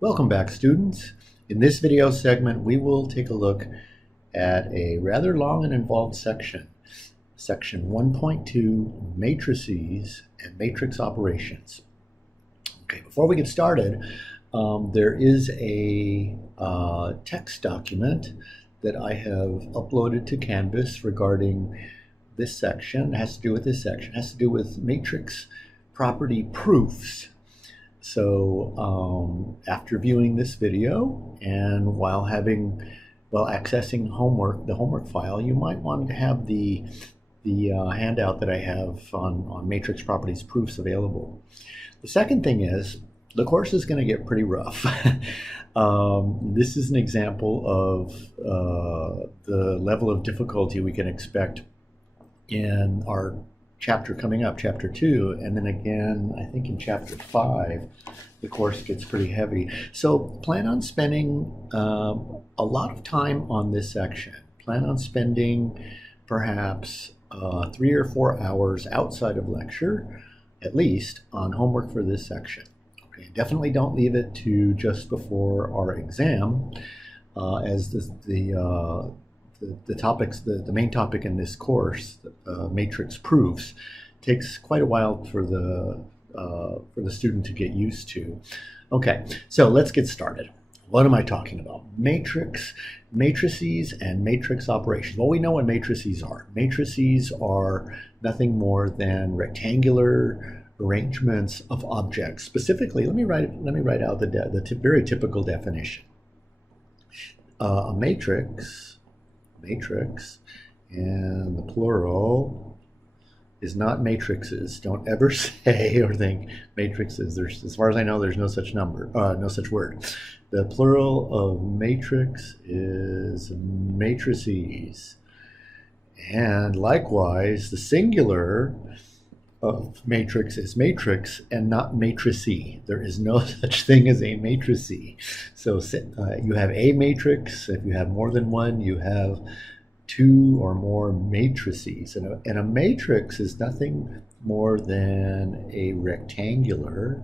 Welcome back, students. In this video segment, we will take a look at a rather long and involved section, section 1.2, Matrices and Matrix Operations. Okay, before we get started, there is a text document that I have uploaded to Canvas regarding this section. It has to do with this section. It has to do with matrix property proofs. So after viewing this video and while accessing the homework file, you might want to have the handout that I have on matrix properties proofs available. The second thing is the course is going to get pretty rough. This is an example of the level of difficulty we can expect in our chapter coming up, chapter 2, and then again, I think in chapter 5, the course gets pretty heavy. So plan on spending a lot of time on this section. Plan on spending perhaps 3 or 4 hours outside of lecture, at least, on homework for this section. Okay, definitely don't leave it to just before our exam, as the main topic in this course, matrix proofs, takes quite a while for the student to get used to. Okay, so let's get started. What am I talking about? Matrices and matrix operations. Well, we know what matrices are. Matrices are nothing more than rectangular arrangements of objects. Specifically, let me write out the very typical definition. A matrix, and the plural is not matrices. Don't ever say or think matrices. As far as I know, there's no such word. The plural of matrix is matrices. And likewise, the singular of matrix is matrix and not matrice. There is no such thing as a matrice. So you have a matrix. If you have more than one, you have 2 or more matrices. And a matrix is nothing more than a rectangular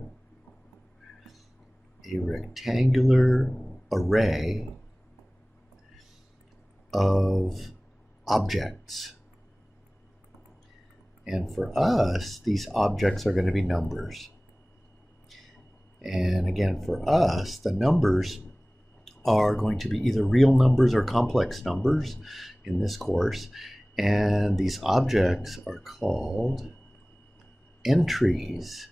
array of objects. And for us, these objects are going to be numbers. And again, for us, the numbers are going to be either real numbers or complex numbers in this course. And these objects are called entries.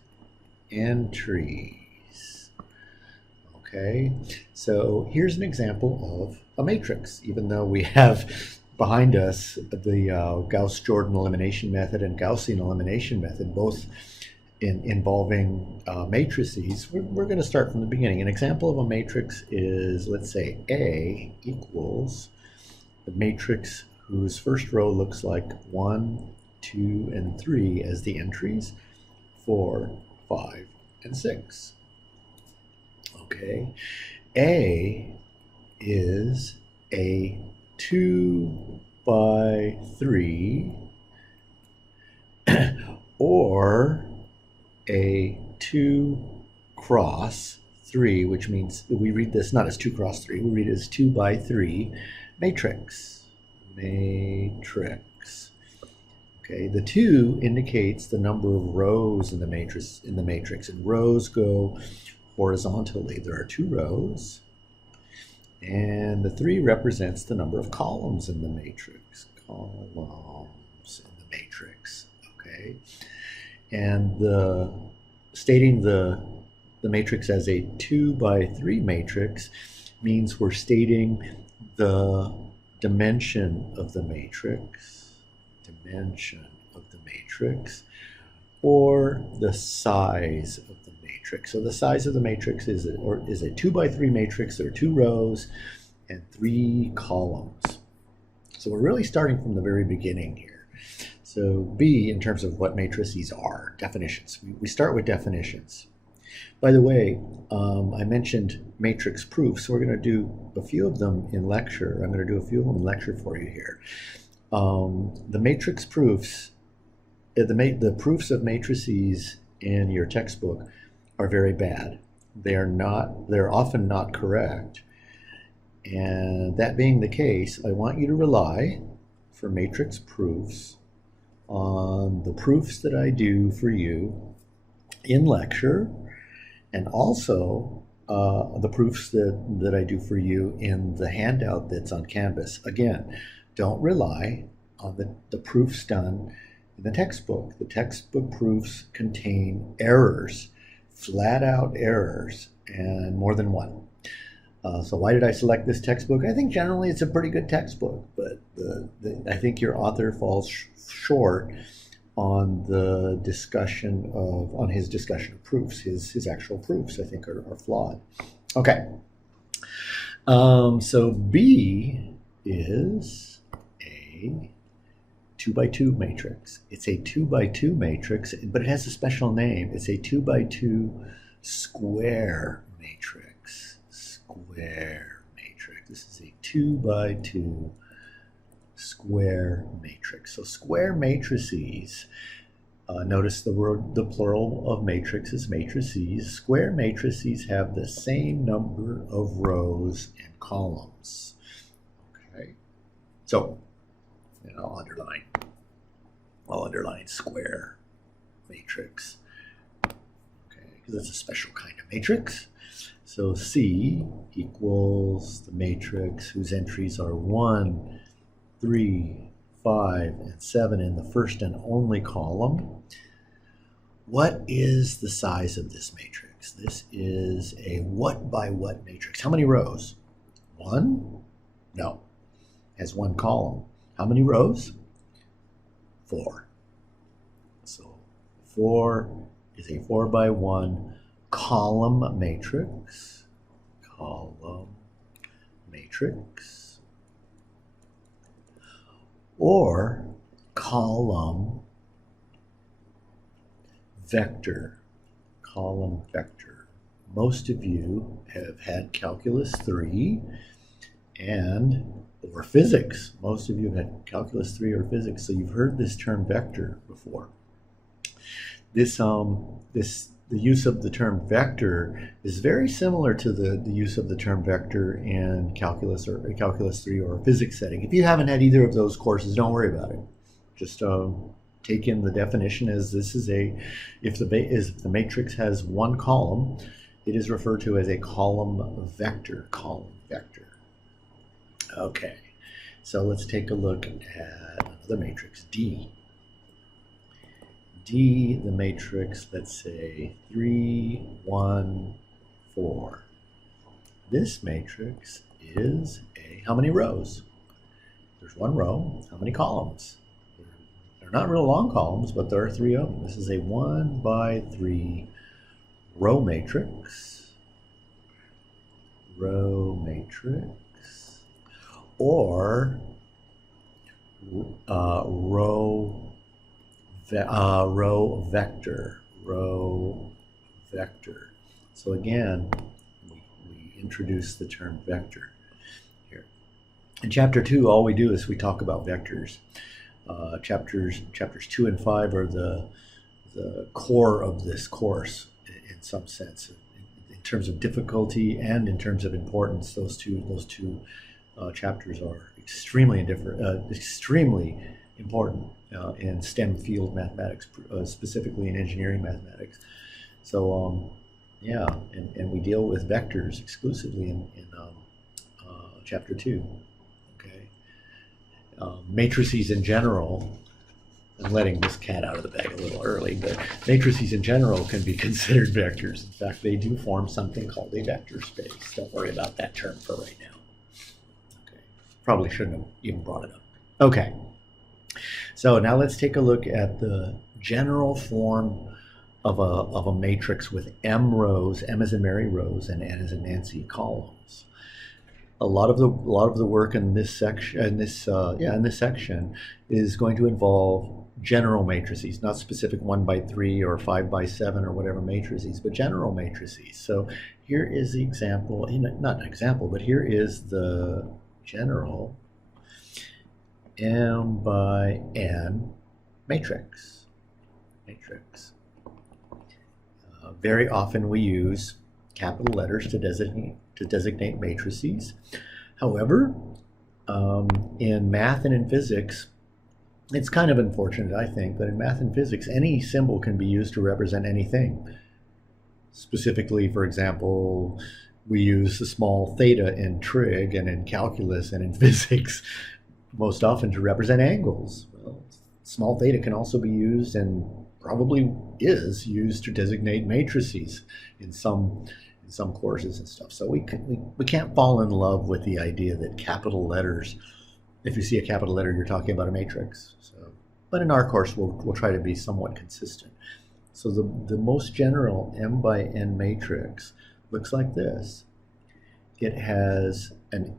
Okay, so here's an example of a matrix, even though we have behind us the Gauss-Jordan elimination method and Gaussian elimination method, both involving matrices. We're going to start from the beginning. An example of a matrix is, let's say, A equals the matrix whose first row looks like 1, 2, and 3 as the entries, 4, 5, and 6. Okay, A is a 2 by 3 or a 2 cross 3, which means we read this not as 2 cross 3, we read it as 2 by 3 matrix. Okay, the 2 indicates the number of rows in the matrix, and rows go horizontally. There are 2 rows. And the 3 represents the number of columns in the matrix. Okay. And stating the matrix as a 2 by 3 matrix means we're stating the dimension of the matrix, or the size of the matrix. So the size of the matrix is a 2 by 3 matrix. There are 2 rows and 3 columns. So we're really starting from the very beginning here. So B, in terms of what matrices are, definitions. We start with definitions. By the way, I mentioned matrix proofs, so we're going to do a few of them in lecture. I'm going to do a few of them in lecture for you here. The matrix proofs, the proofs of matrices in your textbook are very bad. they're often not correct. And that being the case, I want you to rely for matrix proofs on the proofs that I do for you in lecture, and also the proofs that I do for you in the handout that's on Canvas. Again, don't rely on the proofs done in the textbook. The textbook proofs contain errors, flat out errors, and more than one. So why did I select this textbook? I think generally it's a pretty good textbook, but I think your author falls short on the discussion on his discussion of proofs. His actual proofs, I think, are flawed. Okay. So B is a 2x2 matrix. It's a 2x2 matrix, but it has a special name. It's a 2x2 square matrix. Square matrix. This is a 2x2 square matrix. So square matrices, notice the plural of matrix is matrices. Square matrices have the same number of rows and columns. Okay, so and I'll underline square matrix. Okay, because it's a special kind of matrix. So C equals the matrix whose entries are 1, 3, 5, and 7 in the first and only column. What is the size of this matrix? This is a what by what matrix. How many rows? 1? No. It has 1 column. How many rows? 4. So 4 is a 4 by 1 column matrix. Column matrix. Or column vector. Column vector. Most of you have had Calculus 3 or physics. Most of you have had Calculus 3 or physics, so you've heard this term vector before. The use of the term vector is very similar to the use of the term vector in Calculus or Calculus 3 or a physics setting. If you haven't had either of those courses, don't worry about it. Just take in the definition as this is if the matrix has 1 column, it is referred to as a column vector. Column vector. Okay, so let's take a look at another matrix, D. D, the matrix, let's say 3, 1, 4. This matrix is how many rows? There's 1 row. How many columns? They're not real long columns, but there are 3 of them. This is a 1 by 3 row matrix. Row matrix. Or row vector. So again, we introduce the term vector here. In chapter 2, all we do is we talk about vectors. Chapters 2 and 5 are the core of this course in some sense, in terms of difficulty and in terms of importance. Those two chapters are extremely important in STEM field mathematics, specifically in engineering mathematics. So yeah, and we deal with vectors exclusively in chapter 2. Okay, matrices in general. I'm letting this cat out of the bag a little early, but matrices in general can be considered vectors. In fact, they do form something called a vector space. Don't worry about that term for right now. Okay, probably shouldn't have even brought it up. Okay. So now let's take a look at the general form of a matrix with M rows, M as in Mary rows, and N as in Nancy columns. A lot of the work in this section, is going to involve general matrices, not specific 1 by 3 or 5 by 7 or whatever matrices, but general matrices. So here is the example, not an example, but here is the general M by N matrix. Very often we use capital letters to designate matrices. However, in math and in physics, it's kind of unfortunate, I think, but in math and physics, any symbol can be used to represent anything. Specifically, for example, we use the small theta in trig and in calculus and in physics most often to represent angles. Well, small theta can also be used, and probably is used, to designate matrices in some courses and stuff. So we can't fall in love with the idea that capital letters, if you see a capital letter, you're talking about a matrix. So, but in our course, we'll try to be somewhat consistent. So the most general m by n matrix looks like this. It has an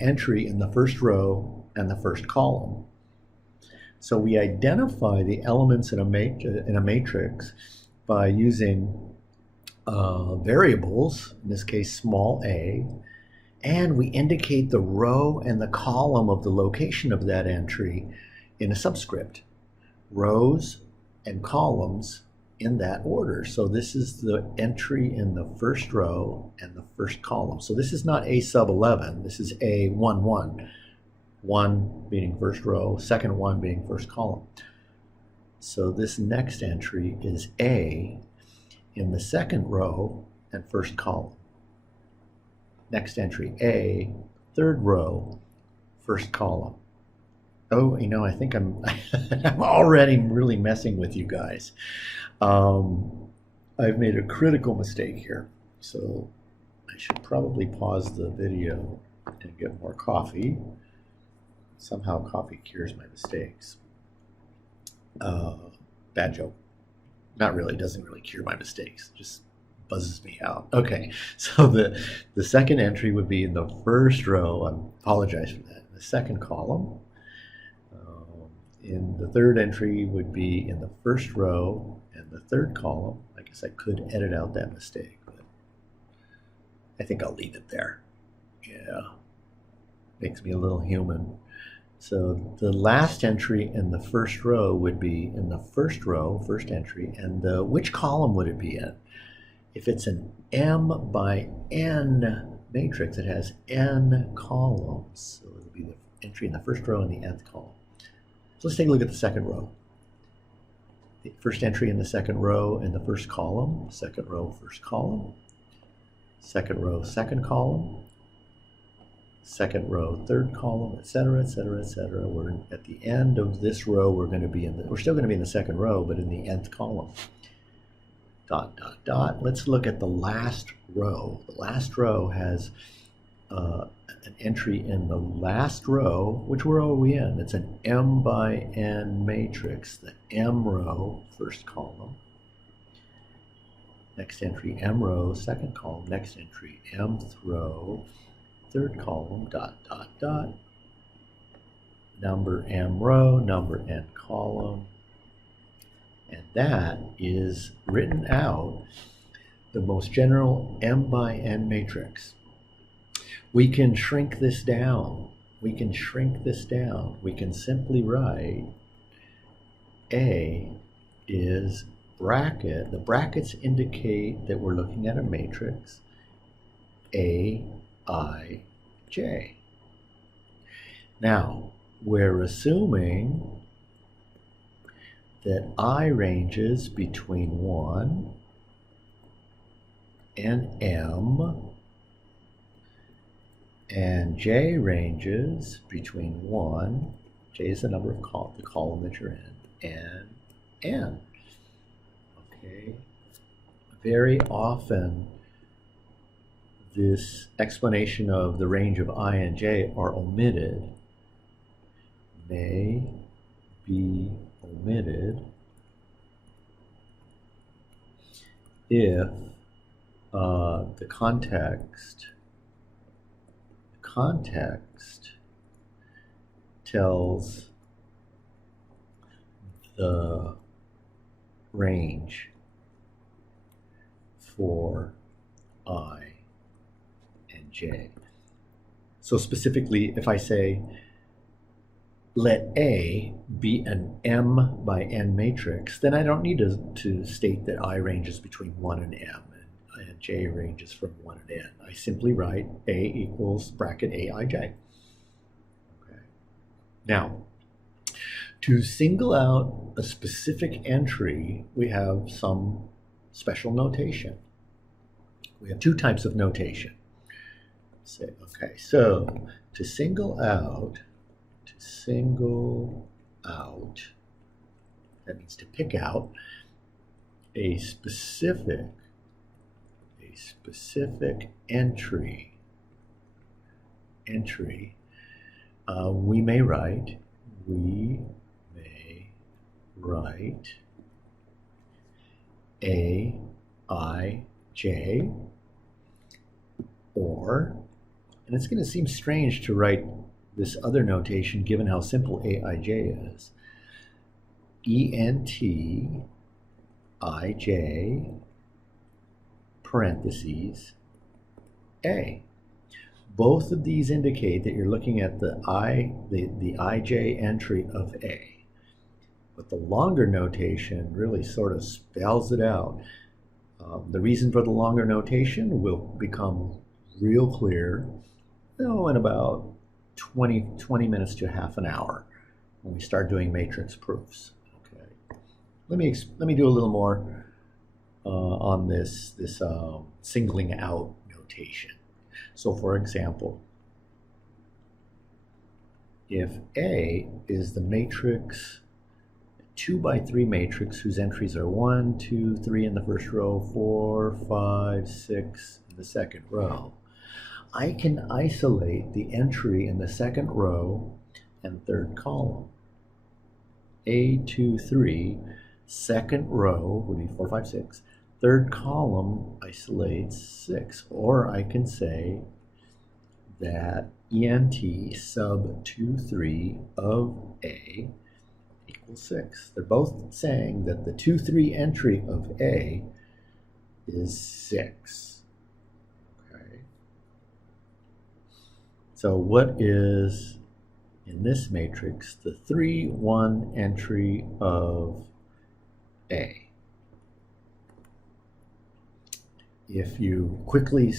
entry in the first row and the first column. So we identify the elements in a matrix by using variables, in this case small a, and we indicate the row and the column of the location of that entry in a subscript. Rows and columns in that order. So this is the entry in the first row and the first column. So this is not a sub 11, this is a 1 1. 1 being first row, second one being first column. So this next entry is a in the second row and first column. Next entry, a, third row, first column. Oh, you know, I think I'm already really messing with you guys. I've made a critical mistake here. So I should probably pause the video and get more coffee. Somehow coffee cures my mistakes. Bad joke. Not really, doesn't really cure my mistakes, just buzzes me out. Okay, so the second entry would be in the first row. I apologize for that. The second column. In the third entry would be in the first row and the third column. I guess I could edit out that mistake, but I think I'll leave it there. Yeah, makes me a little human. So the last entry in the first row would be in the first row, first entry, and which column would it be in? If it's an m by n matrix, it has n columns. So it'll be the entry in the first row and the nth column. So let's take a look at the second row. The first entry in the second row in the first column, second row, first column, second row, second column, second row, third column, etc., etc., etc. We're at the end of this row. We're still going to be in the second row, but in the nth column. Dot, dot, dot. Let's look at the last row. The last row has an entry in the last row. Which row are we in? It's an m by n matrix. The m row, first column. Next entry, m row, second column. Next entry, mth row, third column, dot, dot, dot. Number m row, number n column. And that is written out, the most general m by n matrix. We can shrink this down. We can simply write A is bracket. The brackets indicate that we're looking at a matrix A, I, J. Now, we're assuming that I ranges between 1 and m, and J ranges between 1, J is the number of the column that you're in, and n. Okay. Very often, this explanation of the range of I and J are omitted. May be omitted if the context tells the range for I and J. So specifically, if I say let A be an M by N matrix, then I don't need to state that I ranges between 1 and M and J ranges from 1 and N. I simply write A equals bracket Aij. Okay. Now, to single out a specific entry, we have some special notation. We have two types of notation. Okay, so to single out, that means to pick out a specific entry, we may write Aij, or, and it's going to seem strange to write this other notation given how simple Aij is, Entij parentheses A. Both of these indicate that you're looking at the Ij entry of A. But the longer notation really sort of spells it out. The reason for the longer notation will become real clear in about 20 minutes to half an hour when we start doing matrix proofs. Okay, let me do a little more on this singling out notation. So for example, if A is the matrix 2 by 3 matrix whose entries are 1, 2, 3 in the first row, 4, 5, 6 in the second row, I can isolate the entry in the second row and third column. A2, 3, second row would be 4, 5, 6. Third column isolates 6. Or I can say that Ent sub 2, 3 of A equals 6. They're both saying that the 2, 3 entry of A is 6. Okay. So what is, in this matrix, the 3, 1 entry of A? If you quickly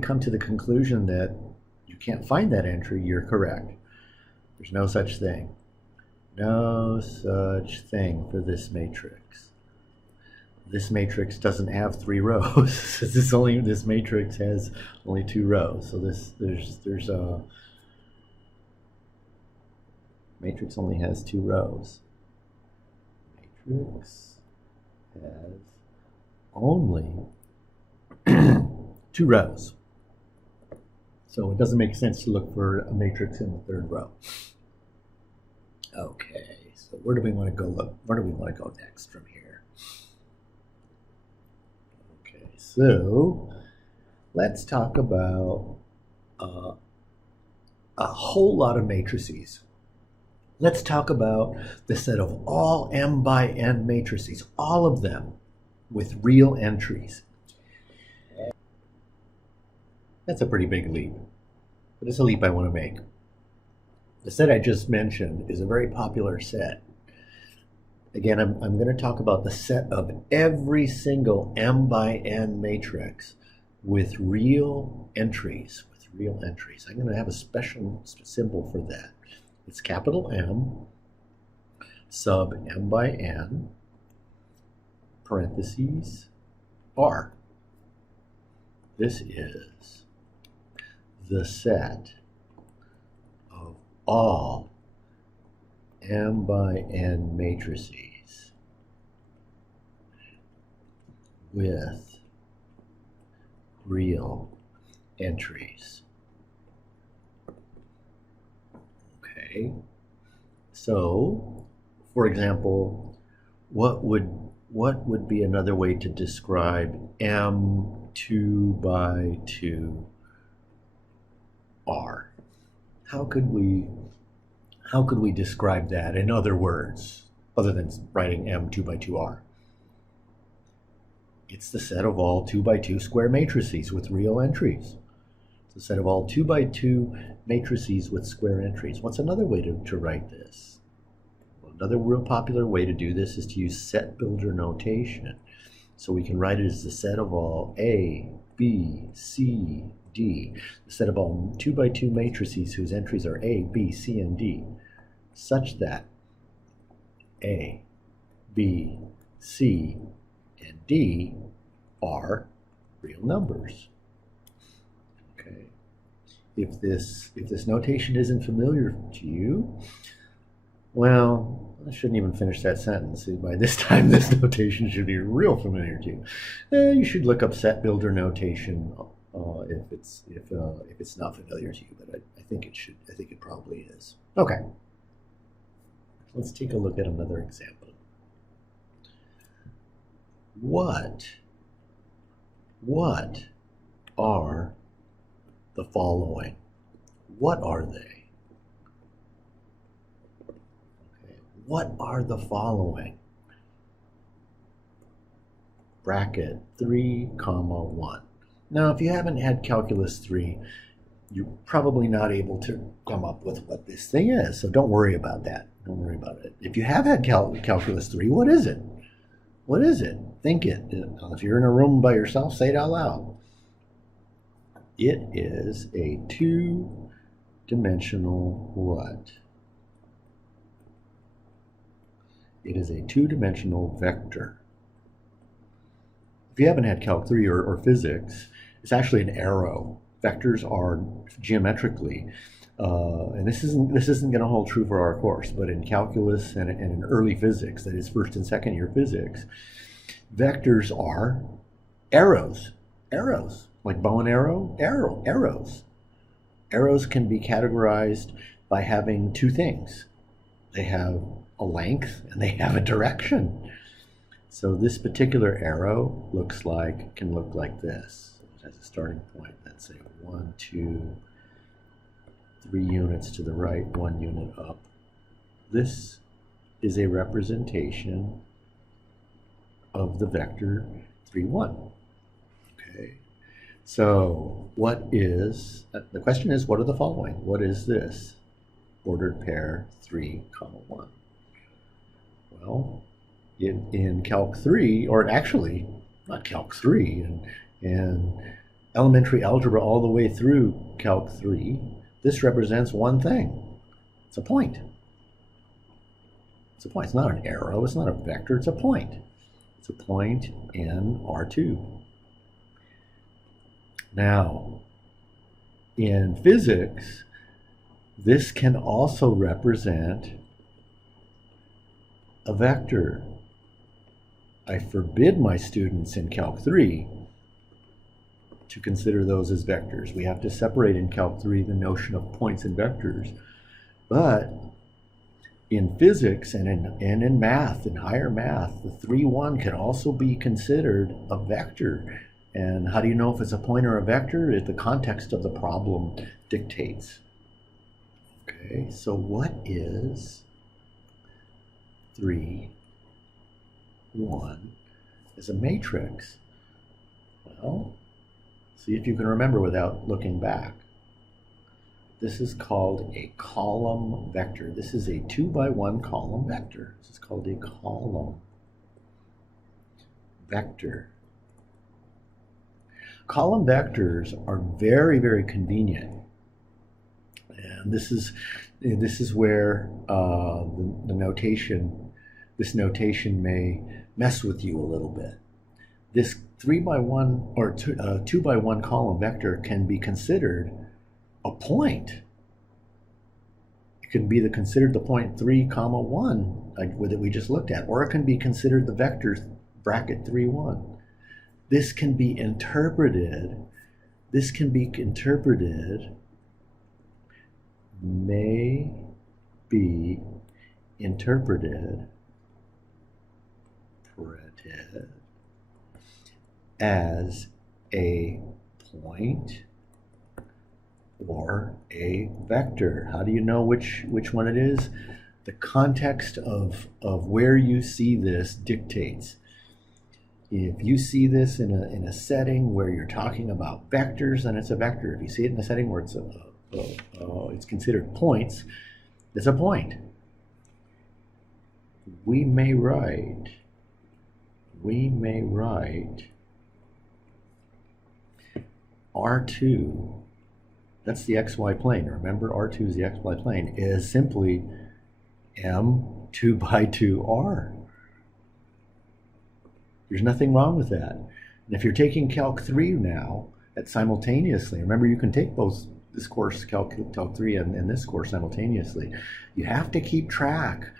come to the conclusion that you can't find that entry, you're correct. There's no such thing. No such thing for this matrix. This matrix doesn't have 3 rows. This matrix has only 2 rows. So there's a matrix only has 2 rows. Matrix has only 2 rows. So it doesn't make sense to look for a matrix in the 3rd row. Okay, so where do we want to go next from here? Okay, so let's talk about a whole lot of matrices. Let's talk about the set of all M by N matrices, all of them with real entries. That's a pretty big leap, but it's a leap I want to make. The set I just mentioned is a very popular set. Again, I'm going to talk about the set of every single M by N matrix with real entries. I'm going to have a special symbol for that. It's capital M sub M by N parentheses R. This is the set of all M by N matrices with real entries. Okay, so for example, what would be another way to describe M2 by 2 R? How could we describe that in other words, other than writing M2 by 2R? It's the set of all 2 by 2 square matrices with real entries. It's the set of all 2 by 2 matrices with square entries. What's another way to write this? Well, another real popular way to do this is to use set builder notation. So we can write it as the set of all A, B, C, D, the set of all 2 by 2 matrices whose entries are A, B, C, and D, such that A, B, C, and D are real numbers. Okay. If this notation isn't familiar to you, well, I shouldn't even finish that sentence. By this time, this notation should be real familiar to you. You should look up set builder notation if it's not familiar to you, but I think it should. I think it probably is. Okay. Let's take a look at another example. What are the following? What are they? Okay. What are the following? Bracket 3, 1. Now, if you haven't had Calculus 3, you're probably not able to come up with what this thing is, so don't worry about that. Don't worry about it. If you have had Calculus 3, what is it? What is it? Think it. If you're in a room by yourself, say it out loud. It is a two-dimensional what? It is a two-dimensional vector. If you haven't had Calc 3 or physics, it's actually an arrow. Vectors are geometrically, and this isn't going to hold true for our course, but in calculus and in early physics, that is first and second year physics, vectors are arrows. Arrows, like bow and arrow, arrows. Arrows can be categorized by having two things. They have a length and they have a direction. So this particular arrow can look like this. It has a starting point, let's say 1, 2, 3 units to the right, 1 unit up. This is a representation of the vector 3, 1. Okay. So the question is, what are the following? What is this? Ordered pair 3, 1. Well, in Calc 3, or actually not Calc 3, and elementary algebra all the way through Calc 3, this represents one thing. It's a point. It's a point. It's not an arrow. It's not a vector. It's a point. It's a point in R2. Now, in physics, this can also represent a vector. I forbid my students in Calc 3 to consider those as vectors. We have to separate in Calc 3 the notion of points and vectors. But in physics and in math, in higher math, the 3, 1 can also be considered a vector. And how do you know if it's a point or a vector? If the context of the problem dictates. Okay, so what is 3, 1 as a matrix? Well, see if you can remember without looking back. This is called a column vector. This is a 2 by 1 column vector. This is called a column vector. Column vectors are very, very convenient. And this is where this notation may mess with you a little bit. This 3 by 1 or 2 by 1 column vector can be considered a point. It can be considered the point 3, 1 that we just looked at, or it can be considered the vector bracket 3, 1. This can be interpreted, may be interpreted as a point or a vector. How do you know which one it is? The context of where you see this dictates. If you see this in a setting where you're talking about vectors, then it's a vector. If you see it in a setting where it's considered points, it's a point. We may write R2, that's the xy plane. Remember, R2 is the xy plane, is simply M2 by 2R. There's nothing wrong with that. And if you're taking Calc 3 now, that simultaneously, remember you can take both this course, Calc 3, and this course simultaneously. You have to keep track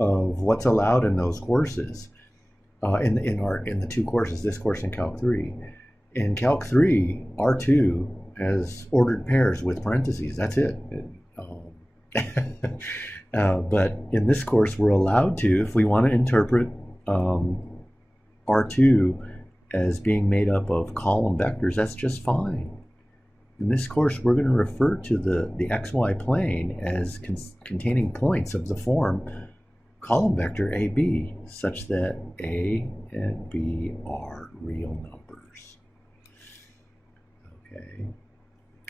of what's allowed in those courses, in the two courses, this course and Calc 3. In Calc 3, R2 has ordered pairs with parentheses. That's it. But in this course, we're allowed to, if we want to interpret R2 as being made up of column vectors, that's just fine. In this course, we're going to refer to the xy plane as containing points of the form column vector AB, such that A and B are real numbers. Okay.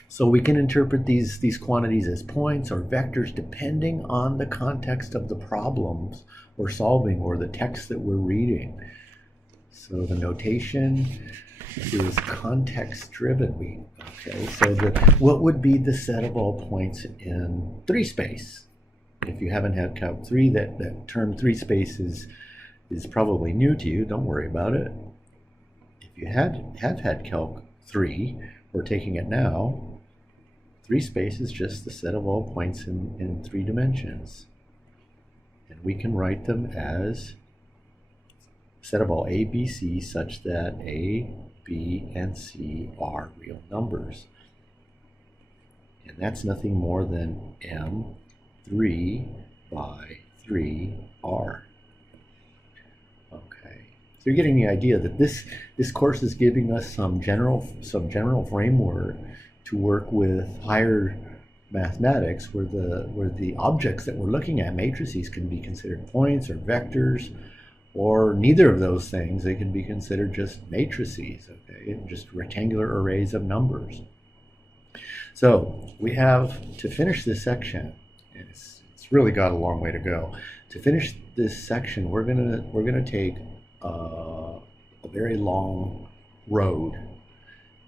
So we can interpret these quantities as points or vectors depending on the context of the problems we're solving or the text that we're reading. So the notation is context driven. Okay, so what would be the set of all points in 3 space? If you haven't had Calc 3, that term 3 space is probably new to you. Don't worry about it. If you have had Calc 3, we're taking it now. 3 space is just the set of all points in 3 dimensions. And we can write them as set of all A, B, C such that A, B, and C are real numbers. And that's nothing more than M3 by 3R. Okay, so you're getting the idea that this course is giving us some general framework to work with higher mathematics, where the objects that we're looking at, matrices, can be considered points or vectors, or neither of those things. They can be considered just matrices, okay, just rectangular arrays of numbers. So we have, to finish this section, and it's really got a long way to go. To finish this section, we're gonna take a very long road,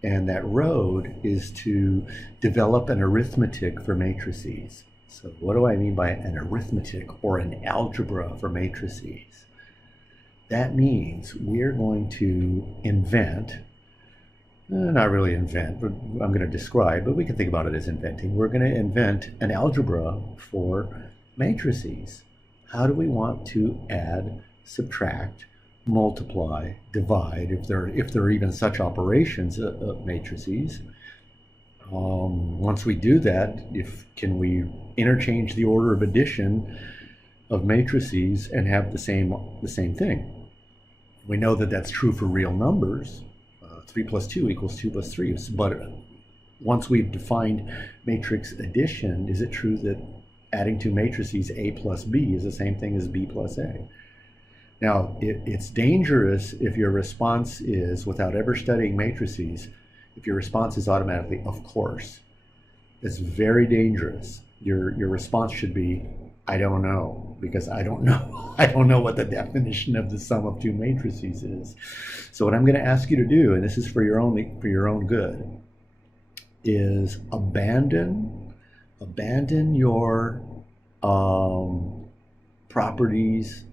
and that road is to develop an arithmetic for matrices. So what do I mean by an arithmetic or an algebra for matrices? That means we're going to invent, not really invent, but I'm going to describe, but we can think about it as inventing. We're going to invent an algebra for matrices. How do we want to add, subtract, multiply, divide, if there are even such operations of matrices? Once we do that, can we interchange the order of addition of matrices and have the same thing? We know that that's true for real numbers. 3 plus 2 equals 2 plus 3. But once we've defined matrix addition, is it true that adding 2 matrices, A plus B, is the same thing as B plus A? Now, it's dangerous if your response is, without ever studying matrices, if your response is automatically, of course. It's very dangerous. Your response should be, I don't know, because I don't know. I don't know what the definition of the sum of 2 matrices is. So what I'm going to ask you to do, and this is for your own good, is abandon your properties.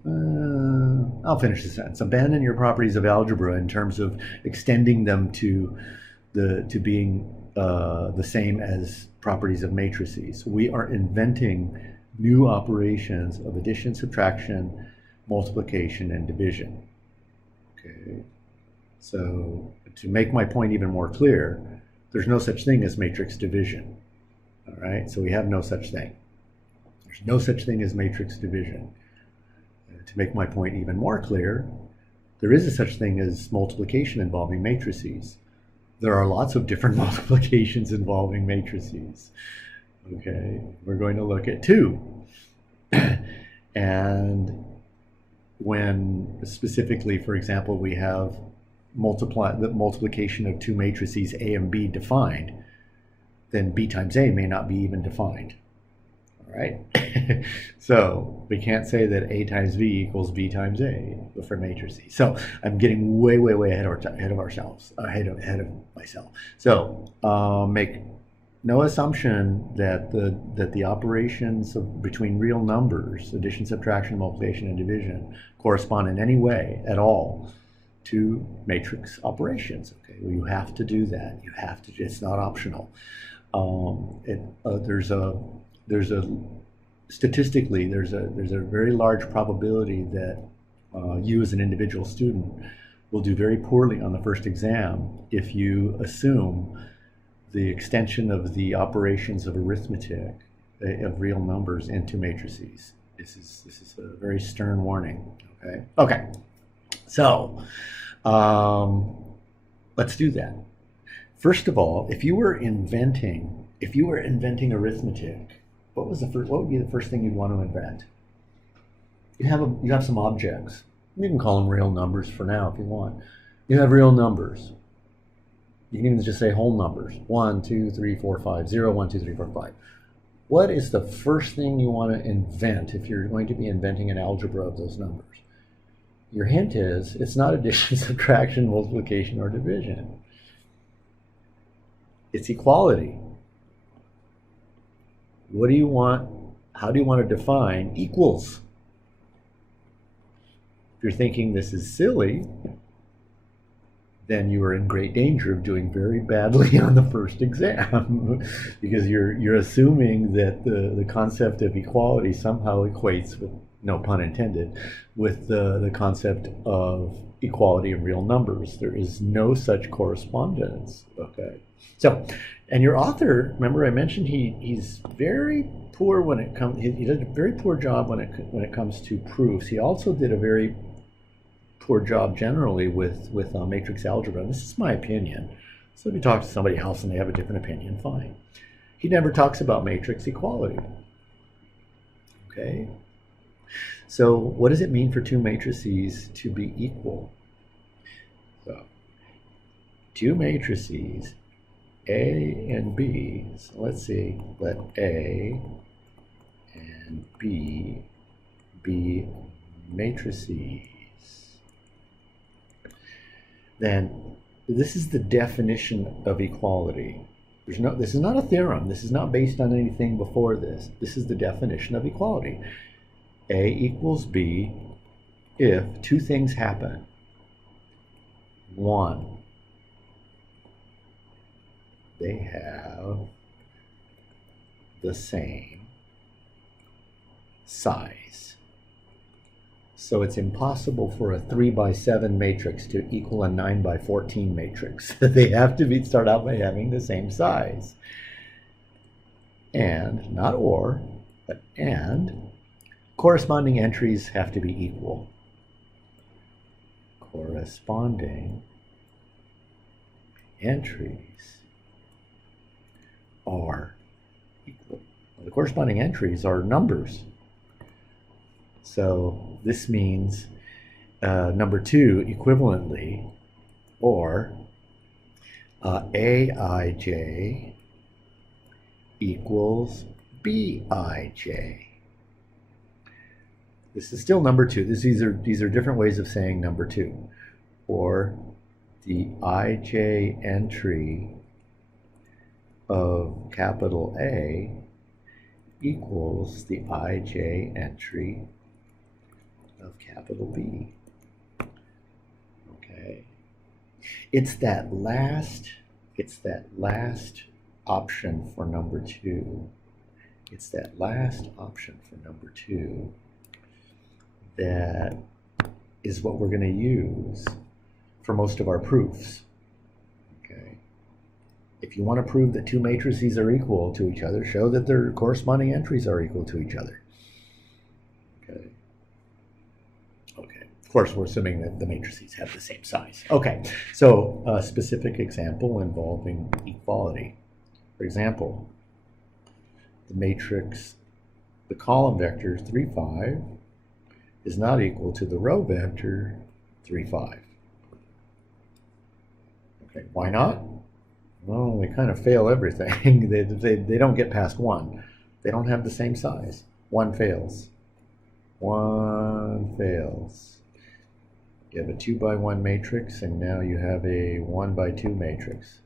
I'll finish the sentence. Abandon your properties of algebra in terms of extending them to being the same as properties of matrices. We are inventing new operations of addition, subtraction, multiplication, and division. Okay, so to make my point even more clear, there's no such thing as matrix division. All right, so we have no such thing. There's no such thing as matrix division. To make my point even more clear, there is a such thing as multiplication involving matrices. There are lots of different multiplications involving matrices. Okay, we're going to look at 2. And when specifically, for example, we have the multiplication of two matrices A and B defined, then B times A may not be even defined. All right? So we can't say that A times B equals B times A for matrices. So I'm getting way, way, way ahead of myself. So make no assumption that the operations between real numbers, addition, subtraction, multiplication, and division, correspond in any way at all to matrix operations. Okay, well, you have to do that. You have to. It's not optional. Statistically, there's a very large probability that you as an individual student will do very poorly on the first exam if you assume the extension of the operations of arithmetic of real numbers into matrices. This is a very stern warning. Okay. So let's do that. First of all, if you were inventing arithmetic, what would be the first thing you'd want to invent? You have some objects. You can call them real numbers for now if you want. You have real numbers. You can even just say whole numbers. 1, 2, 3, 4, 5. 0, 1, 2, 3, 4, 5. What is the first thing you want to invent if you're going to be inventing an algebra of those numbers? Your hint is it's not addition, subtraction, multiplication, or division. It's equality. What do you want? How do you want to define equals? If you're thinking this is silly, then you are in great danger of doing very badly on the first exam because you're assuming that the concept of equality somehow equates with, no pun intended, with the concept of equality in real numbers. There is no such correspondence. Okay. So, and your author, remember I mentioned he's very poor when it comes. He does a very poor job when it comes to proofs. He also did a very poor job generally with matrix algebra. This is my opinion. So if you talk to somebody else and they have a different opinion, fine. He never talks about matrix equality. Okay. So what does it mean for two matrices to be equal? So two matrices, A and B. So let's see, let A and B be matrices. Then this is the definition of equality. This is not a theorem. This is not based on anything before this. This is the definition of equality. A equals B if two things happen. One, they have the same size. So it's impossible for a 3x7 matrix to equal a 9x14 matrix. They have to start out by having the same size. And, not or, but and, corresponding entries have to be equal. Corresponding entries are equal. Well, the corresponding entries are numbers. So this means number 2 equivalently, or Aij equals Bij. This is still number 2. These are different ways of saying number 2. Or the Ij entry of capital A equals the Ij entry of capital B. Okay. It's that last option for number 2. It's that last option for number 2 that is what we're going to use for most of our proofs. Okay. If you want to prove that two matrices are equal to each other, show that their corresponding entries are equal to each other. Okay. Okay. Of course, we're assuming that the matrices have the same size. Okay. So a specific example involving equality. For example, the matrix, the column vector 3, 5, is not equal to the row vector 3, 5. Okay, why not? Well, they kind of fail everything. they don't get past 1. They don't have the same size. 1 fails. 1 fails. You have a 2 by 1 matrix, and now you have a 1 by 2 matrix.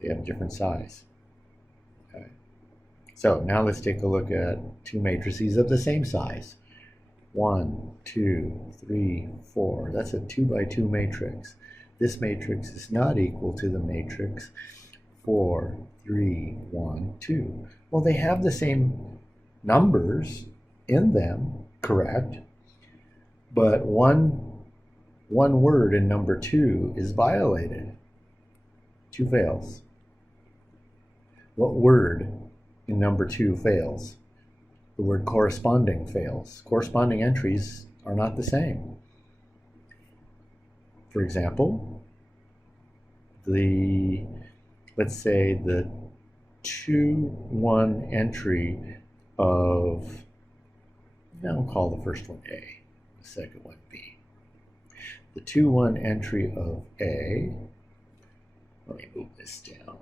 They have different size. Okay. So now let's take a look at 2 matrices of the same size. 1, 2, 3, 4. That's a 2 by 2 matrix. This matrix is not equal to the matrix 4, 3, 1, 2. Well, they have the same numbers in them, correct? But one word in number 2 is violated. 2 fails. What word in number 2 fails? The word corresponding fails. Corresponding entries are not the same. For example, let's say the 2, 1 entry of, now I'll call the first one A, the second one B. The 2, 1 entry of A, let me move this down.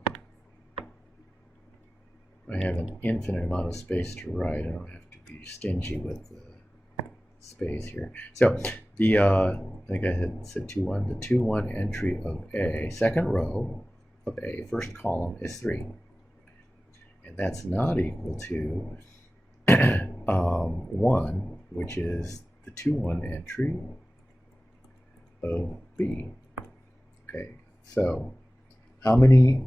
I have an infinite amount of space to write. I don't have to be stingy with the space here. So the, I think I had said 2, 1. The 2, 1 entry of A, second row of A, first column is 3. And that's not equal to 1, which is the 2, 1 entry of B. Okay, so how many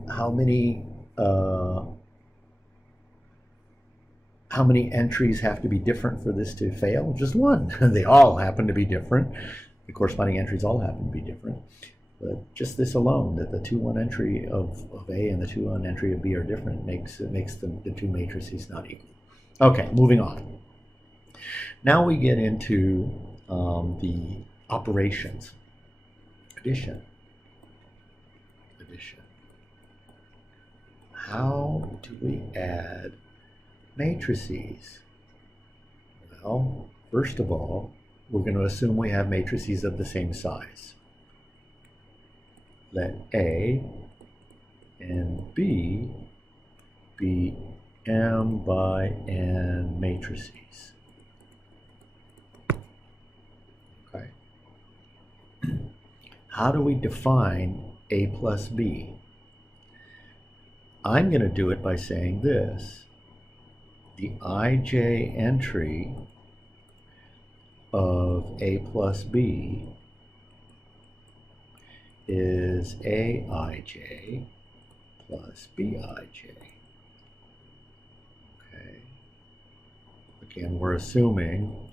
entries have to be different for this to fail? Just 1. They all happen to be different. The corresponding entries all happen to be different. But just this alone, that the 2, 1 entry of A and the 2, 1 entry of B are different, makes the 2 matrices not equal. Okay, moving on. Now we get into the operations. Addition. How do we add matrices? Well, first of all, we're going to assume we have matrices of the same size. Let A and B be M by N matrices. Okay. How do we define A plus B? I'm going to do it by saying this. The ij entry of A plus B is Aij plus Bij. Okay. Again, we're assuming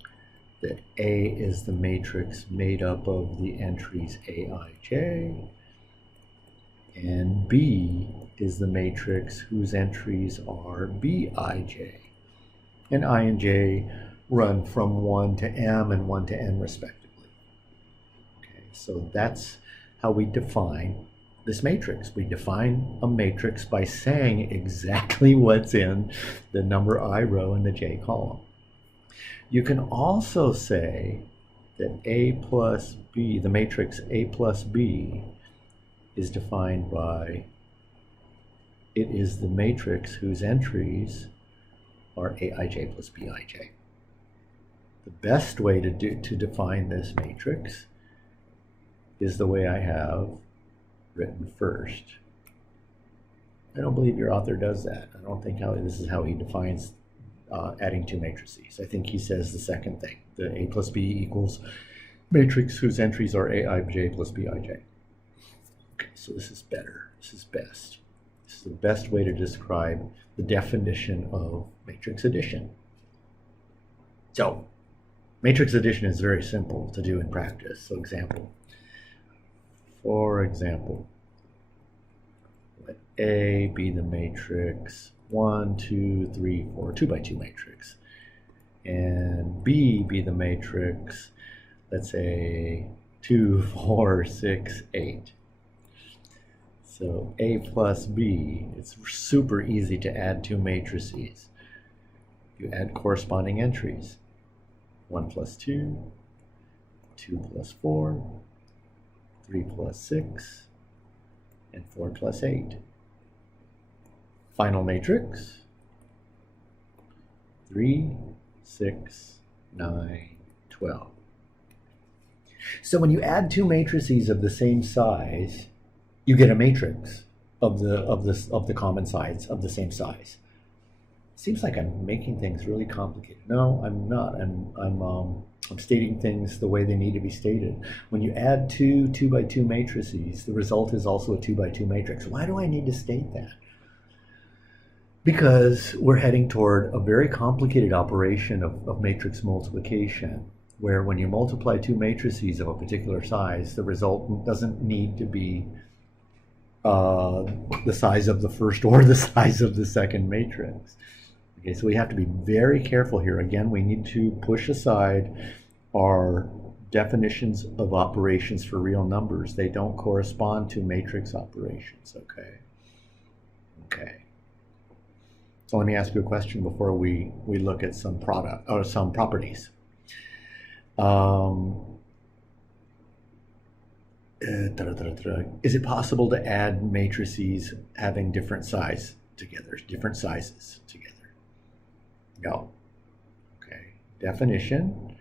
that A is the matrix made up of the entries Aij, and B is the matrix whose entries are Bij. And I and J run from 1 to M and 1 to N respectively. Okay, so that's how we define this matrix. We define a matrix by saying exactly what's in the number I row and the J column. You can also say that A plus B, the matrix A plus B, is defined by, it is the matrix whose entries are Aij plus Bij. The best way to define this matrix is the way I have written first. I don't believe your author does that. I don't think this is how he defines adding 2 matrices. I think he says the second thing, the A plus B equals matrix whose entries are Aij plus Bij. Okay, so this is better. This is best. This is the best way to describe the definition of matrix addition. So, matrix addition is very simple to do in practice. So, for example, let A be the matrix 1, 2, 3, 4, 2 by 2 matrix, and B be the matrix, let's say 2, 4, 6, 8. So A plus B, it's super easy to add 2 matrices. You add corresponding entries. 1 plus 2, 2 plus 4, 3 plus 6, and 4 plus 8. Final matrix, 3, 6, 9, 12. So when you add two matrices of the same size, you get a matrix of the common sides of the same size. Seems like I'm making things really complicated. No, I'm not. I'm stating things the way they need to be stated. When you add two 2x2 matrices, the result is also a 2x2 matrix. Why do I need to state that? Because we're heading toward a very complicated operation of matrix multiplication, where when you multiply two matrices of a particular size, the result doesn't need to be the size of the first or the size of the second matrix. Okay, so we have to be very careful here. Again, we need to push aside our definitions of operations for real numbers. They don't correspond to matrix operations, okay? Okay. So let me ask you a question before we look at some properties. Is it possible to add matrices having different sizes together? No. Okay. Definition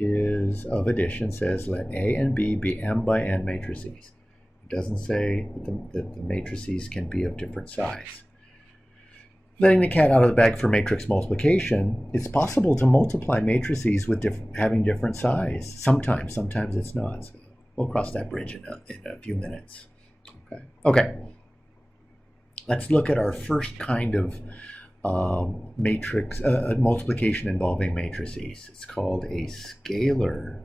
is of addition says let A and B be m by n matrices. It doesn't say that the matrices can be of different size. Letting the cat out of the bag for matrix multiplication, it's possible to multiply matrices with having different size. Sometimes it's not. So we'll cross that bridge in a few minutes. Okay. Let's look at our first kind of matrix multiplication involving matrices. It's called a scalar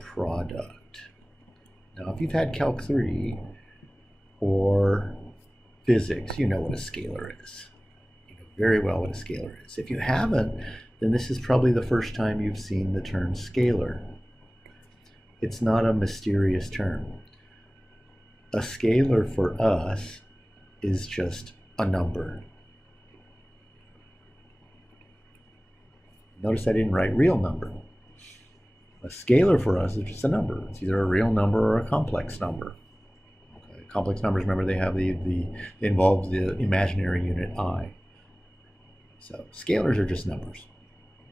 product. Now, if you've had Calc 3 or physics, you know what a scalar is. You know very well what a scalar is. If you haven't, then this is probably the first time you've seen the term scalar. It's not a mysterious term. A scalar for us is just a number. Notice I didn't write real number. A scalar for us is just a number. It's either a real number or a complex number. Okay. Complex numbers, remember, they involve the imaginary unit I. So scalars are just numbers.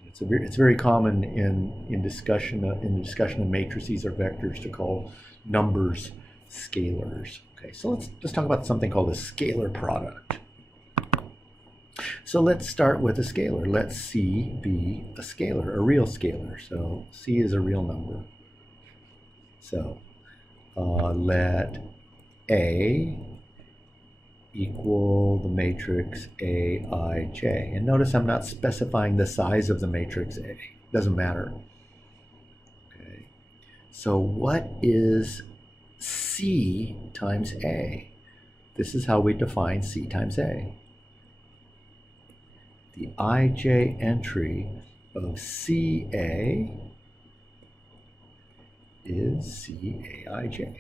It's very common in discussion of matrices or vectors to call numbers scalars. Okay, so let's talk about something called a scalar product. So let's start with a scalar. Let C be a scalar, a real scalar. So C is a real number. So let A equal the matrix Aij. And notice I'm not specifying the size of the matrix A. Doesn't matter. Okay. So what is C times A? This is how we define C times A. The Ij entry of CA is CAIJ.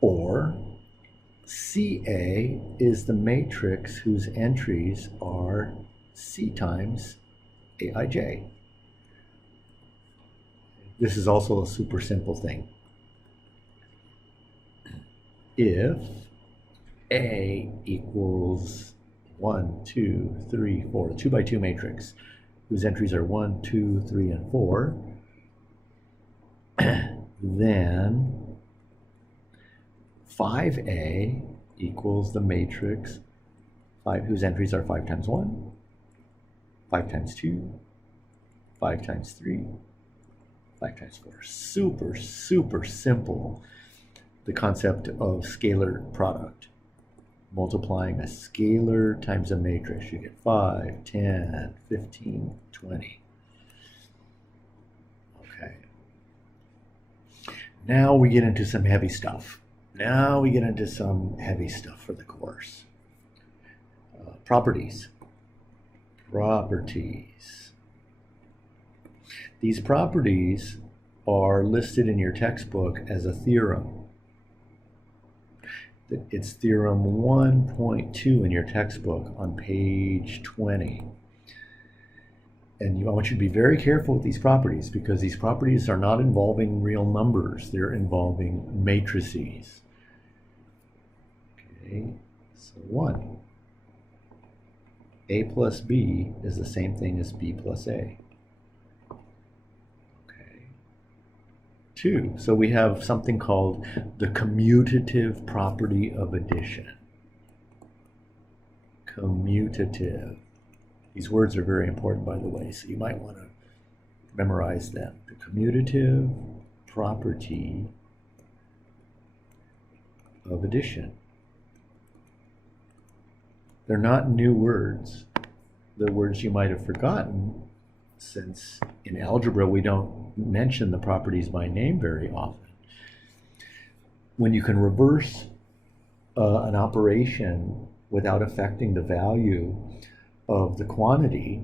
Or CA is the matrix whose entries are C times Aij. This is also a super simple thing. If A equals 1, 2, 3, 4, 2 by 2 matrix, whose entries are 1, 2, 3, and 4, then 5A equals the matrix 5, whose entries are 5 times 1, 5 times 2, 5 times 3, 5 times 4. Super, super simple, the concept of scalar product. Multiplying a scalar times a matrix, you get 5, 10, 15, 20. Okay. Now we get into some heavy stuff. For the course. Properties. These properties are listed in your textbook as a theorem. It's theorem 1.2 in your textbook on page 20. And I want you to be very careful with these properties, because these properties are not involving real numbers. They're involving matrices. Okay, so 1. A plus B is the same thing as B plus A. Okay. 2. So we have something called the commutative property of addition. Commutative. These words are very important, by the way, so you might want to memorize them. The commutative property of addition. They're not new words. They're words you might have forgotten, since in algebra we don't mention the properties by name very often. When you can reverse an operation without affecting the value of the quantity,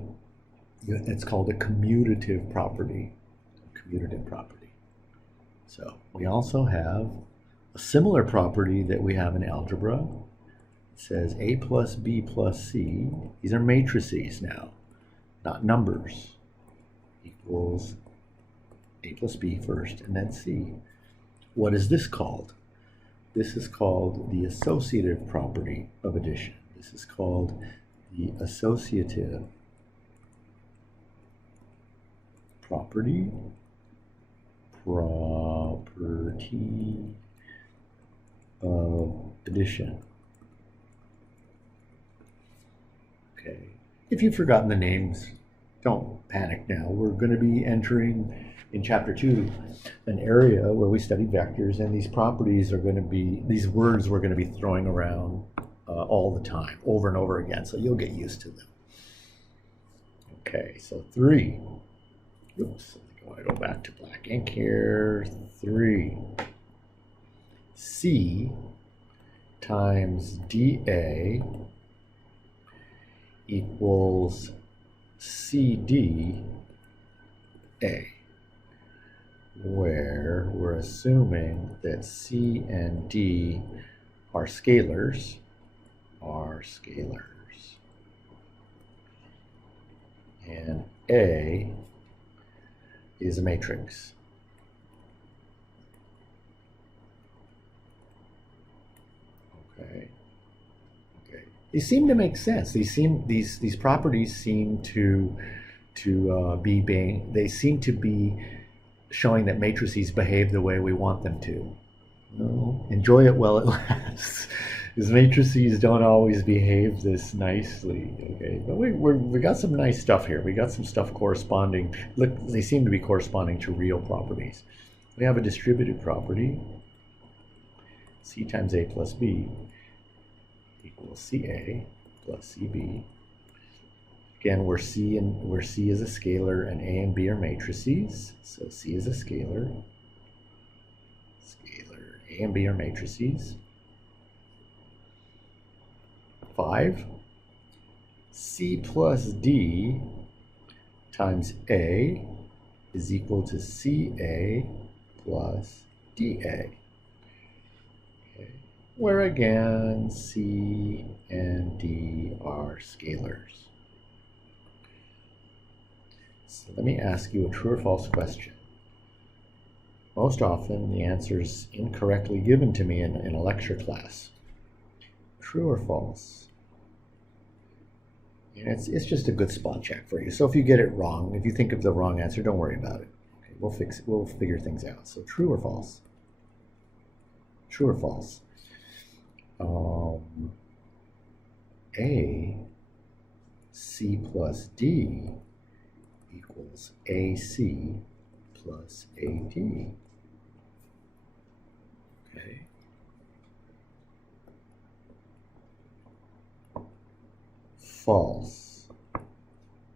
it's called a commutative property. Commutative property. So we also have a similar property that we have in algebra. It says A plus B plus C. These are matrices now, not numbers. Equals A plus B first and then C. What is this called? This is called the associative property of addition. This is called the associative property of addition. Okay. If you've forgotten the names, don't panic now. We're going to be entering in chapter 2 an area where we study vectors, and these properties are going to be, these words we're going to be throwing around all the time, over and over again, so you'll get used to them. Okay, so 3. Oops, I want to go back to black ink here. 3. C times dA equals CD A, where we're assuming that C and D are scalars, and A is a matrix. Okay. These seem to make sense. These properties seem to be showing that matrices behave the way we want them to. No, enjoy it while it lasts. Because matrices don't always behave this nicely. Okay, but we got some nice stuff here. We got some stuff corresponding. Look, they seem to be corresponding to real properties. We have a distributive property. C times A plus B equals CA plus CB. Again, where C is a scalar and A and B are matrices. So C is a scalar. A and B are matrices. 5. C plus D times A is equal to CA plus DA. Okay. Where again, C and D are scalars. So let me ask you a true or false question. Most often the answer is incorrectly given to me in a lecture class. True or false? And it's just a good spot check for you. So if you get it wrong, if you think of the wrong answer, don't worry about it. Okay, we'll fix it. We'll figure things out. So true or false? True or false? A C plus D equals AC plus AD. Okay. False.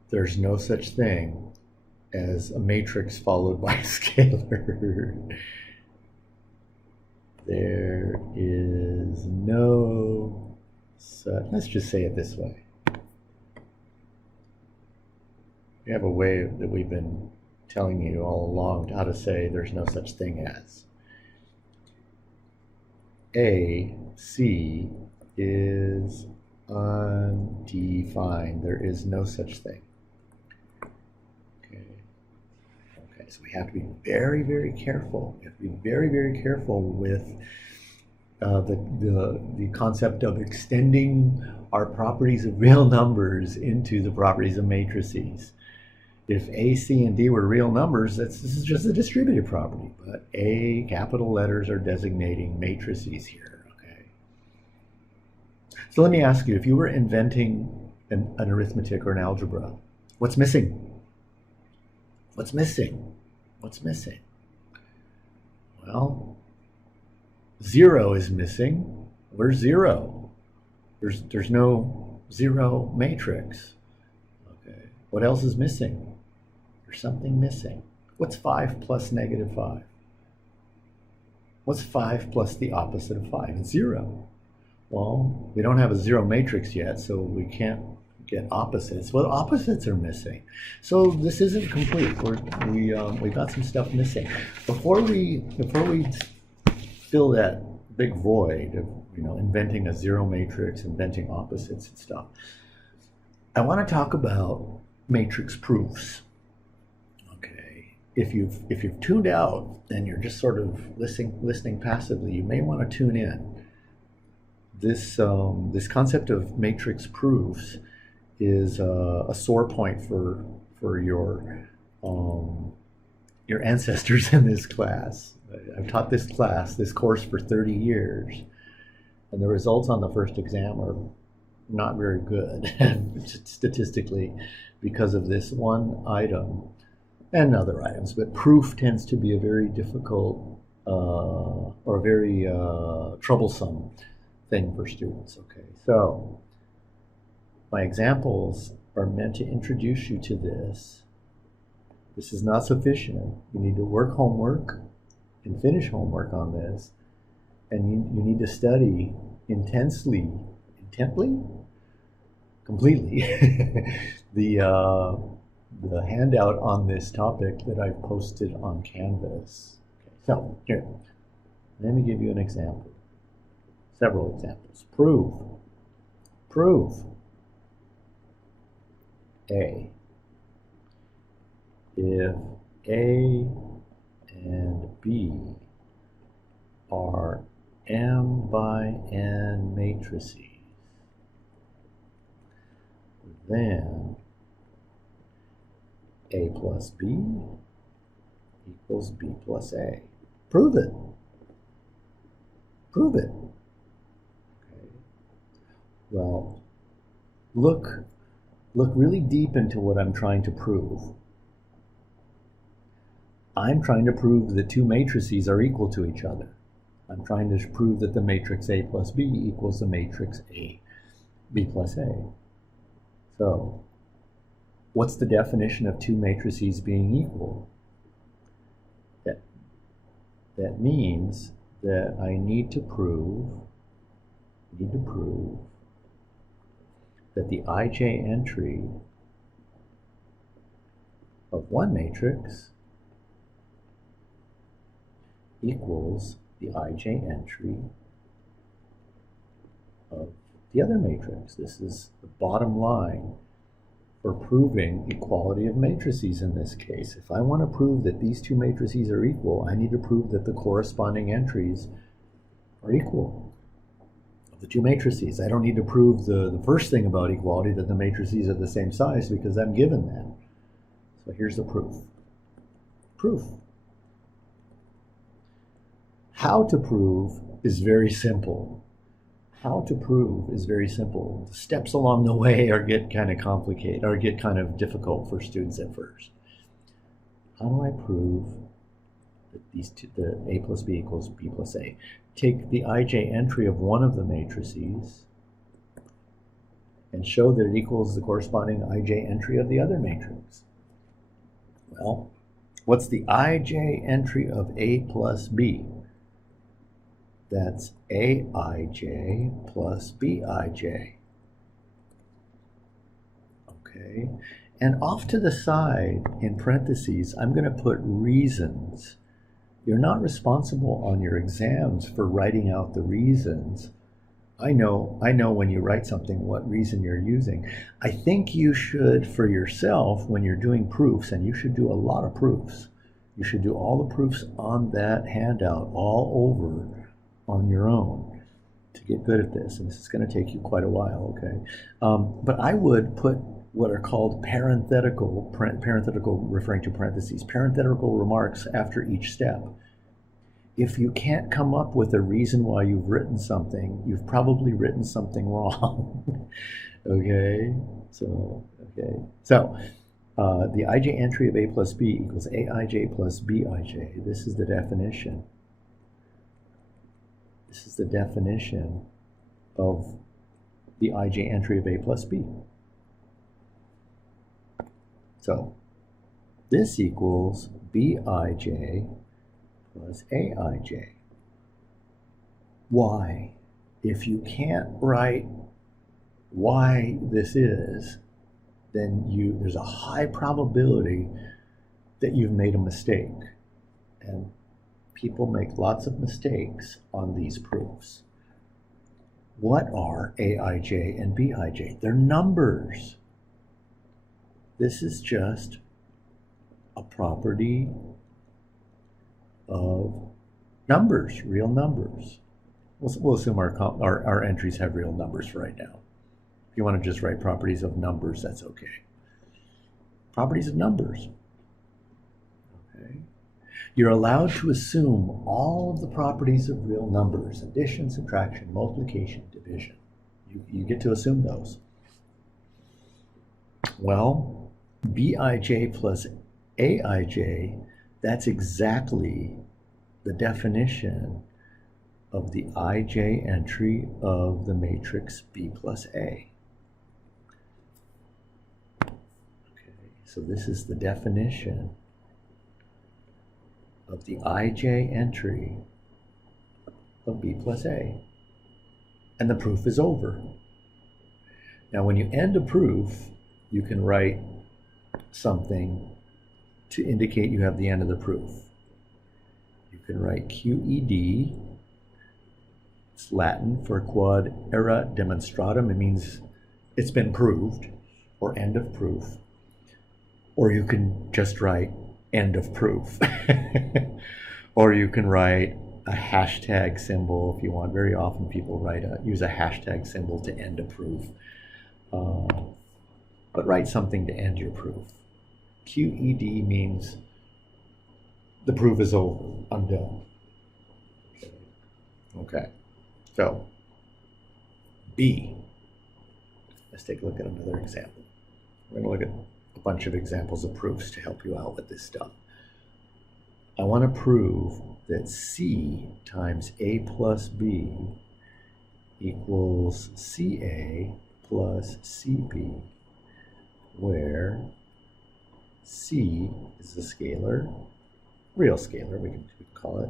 There's no such thing as a matrix followed by a scalar. There is no such, let's just say it this way. We have a way that we've been telling you all along how to say there's no such thing as. AC is undefined. There is no such thing. So we have to be very, very careful. We have to be very, very careful with the concept of extending our properties of real numbers into the properties of matrices. If A, C, and D were real numbers, this is just a distributive property. But A, capital letters are designating matrices here. Okay. So let me ask you, if you were inventing an arithmetic or an algebra, what's missing? What's missing? What's missing? Well, 0 is missing. Where's 0? There's no 0 matrix. Okay. What else is missing? There's something missing. What's 5 plus negative 5? What's 5 plus the opposite of 5? It's 0. Well, we don't have a 0 matrix yet, so we can't get opposites. Well, opposites are missing. So this isn't complete. We've got some stuff missing. Before we fill that big void of inventing a 0 matrix, inventing opposites and stuff, I want to talk about matrix proofs. Okay, if you've tuned out and you're just sort of listening passively, you may want to tune in. This concept of matrix proofs is a sore point for your ancestors in this class. I've taught this course for 30 years, and the results on the first exam are not very good statistically because of this one item and other items. But proof tends to be a very difficult or a very troublesome thing for students. Okay, so my examples are meant to introduce you to this. This is not sufficient. You need to work homework and finish homework on this, and you need to study intently, completely, the handout on this topic that I've posted on Canvas. Okay, so here, let me give you an example. Several examples. Prove A. If A and B are M by N matrices, then A plus B equals B plus A. Prove it. Prove it. Okay. Well, look really deep into what I'm trying to prove. I'm trying to prove that two matrices are equal to each other. I'm trying to prove that the matrix A plus B equals the matrix A, B plus A. So, what's the definition of two matrices being equal? That means that I need to prove that the ij entry of one matrix equals the ij entry of the other matrix. This is the bottom line for proving equality of matrices in this case. If I want to prove that these two matrices are equal, I need to prove that the corresponding entries are equal of the two matrices. I don't need to prove the first thing about equality, that the matrices are the same size, because I'm given that. So here's the proof. Proof. How to prove is very simple. How to prove is very simple. The steps along the way get kind of complicated, or get kind of difficult for students at first. How do I prove that these two, the A plus B equals B plus A? Take the ij entry of one of the matrices and show that it equals the corresponding ij entry of the other matrix. Well, what's the ij entry of A plus B? That's Aij plus Bij. Okay, and off to the side, in parentheses, I'm going to put reasons. You're not responsible on your exams for writing out the reasons. I know when you write something what reason you're using. I think you should, for yourself, when you're doing proofs, and you should do a lot of proofs, You should do all the proofs on that handout all over on your own to get good at this. And this is going to take you quite a while, okay? But I would put what are called parenthetical referring to parentheses, parenthetical remarks after each step. If you can't come up with a reason why you've written something, you've probably written something wrong. Okay, so the ij entry of a plus b equals aij plus bij. This is the definition. This is the definition of the ij entry of a plus b. So this equals bij plus aij. Why? If you can't write why this is, then there's a high probability that you've made a mistake. And people make lots of mistakes on these proofs. What are aij and bij? They're numbers. This is just a property of numbers, real numbers. We'll assume our entries have real numbers for right now. If you want to just write properties of numbers, that's okay. Properties of numbers. Okay. You're allowed to assume all of the properties of real numbers: addition, subtraction, multiplication, division. You get to assume those. Well, bij plus aij, that's exactly the definition of the ij entry of the matrix B plus A. Okay, so this is the definition of the ij entry of B plus A. And the proof is over. Now, when you end a proof, you can write something to indicate you have the end of the proof. You can write QED. It's Latin for quod era demonstratum. It means it's been proved, or end of proof. Or you can just write end of proof. Or you can write a hashtag symbol if you want. Very often people use a hashtag symbol to end a proof. But write something to end your proof. QED means the proof is over, I'm done. Okay, so B. Let's take a look at another example. We're going to look at a bunch of examples of proofs to help you out with this stuff. I want to prove that C times A plus B equals CA plus CB, where C is a scalar, real scalar, we can call it,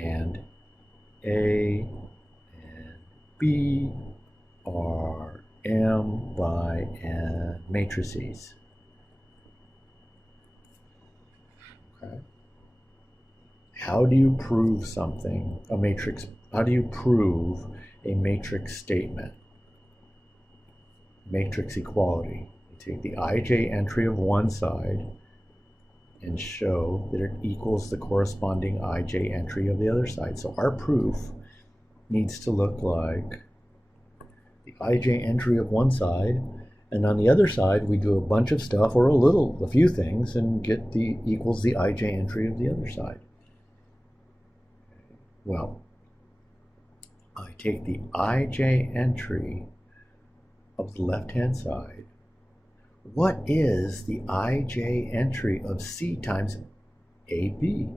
and A and B are M by N matrices. Okay. How do you prove something, a matrix? How do you prove a matrix statement? Matrix equality. You take the ij entry of one side and show that it equals the corresponding ij entry of the other side. So our proof needs to look like the ij entry of one side, and on the other side we do a bunch of stuff, or a few things, and get the equals the ij entry of the other side. Well, I take the ij entry of the left-hand side. What is the ij entry of C times AB?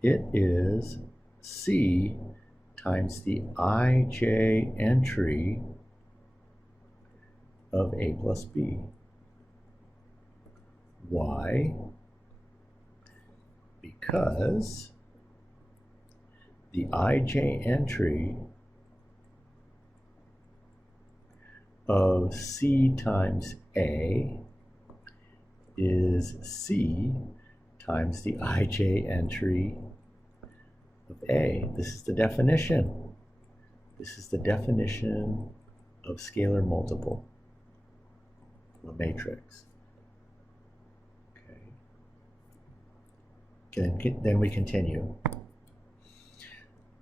It is C times the ij entry of A plus B. Why? Because the ij entry of C times A is C times the ij entry of A. This is the definition. This is the definition of scalar multiple, a matrix. Okay. Then we continue.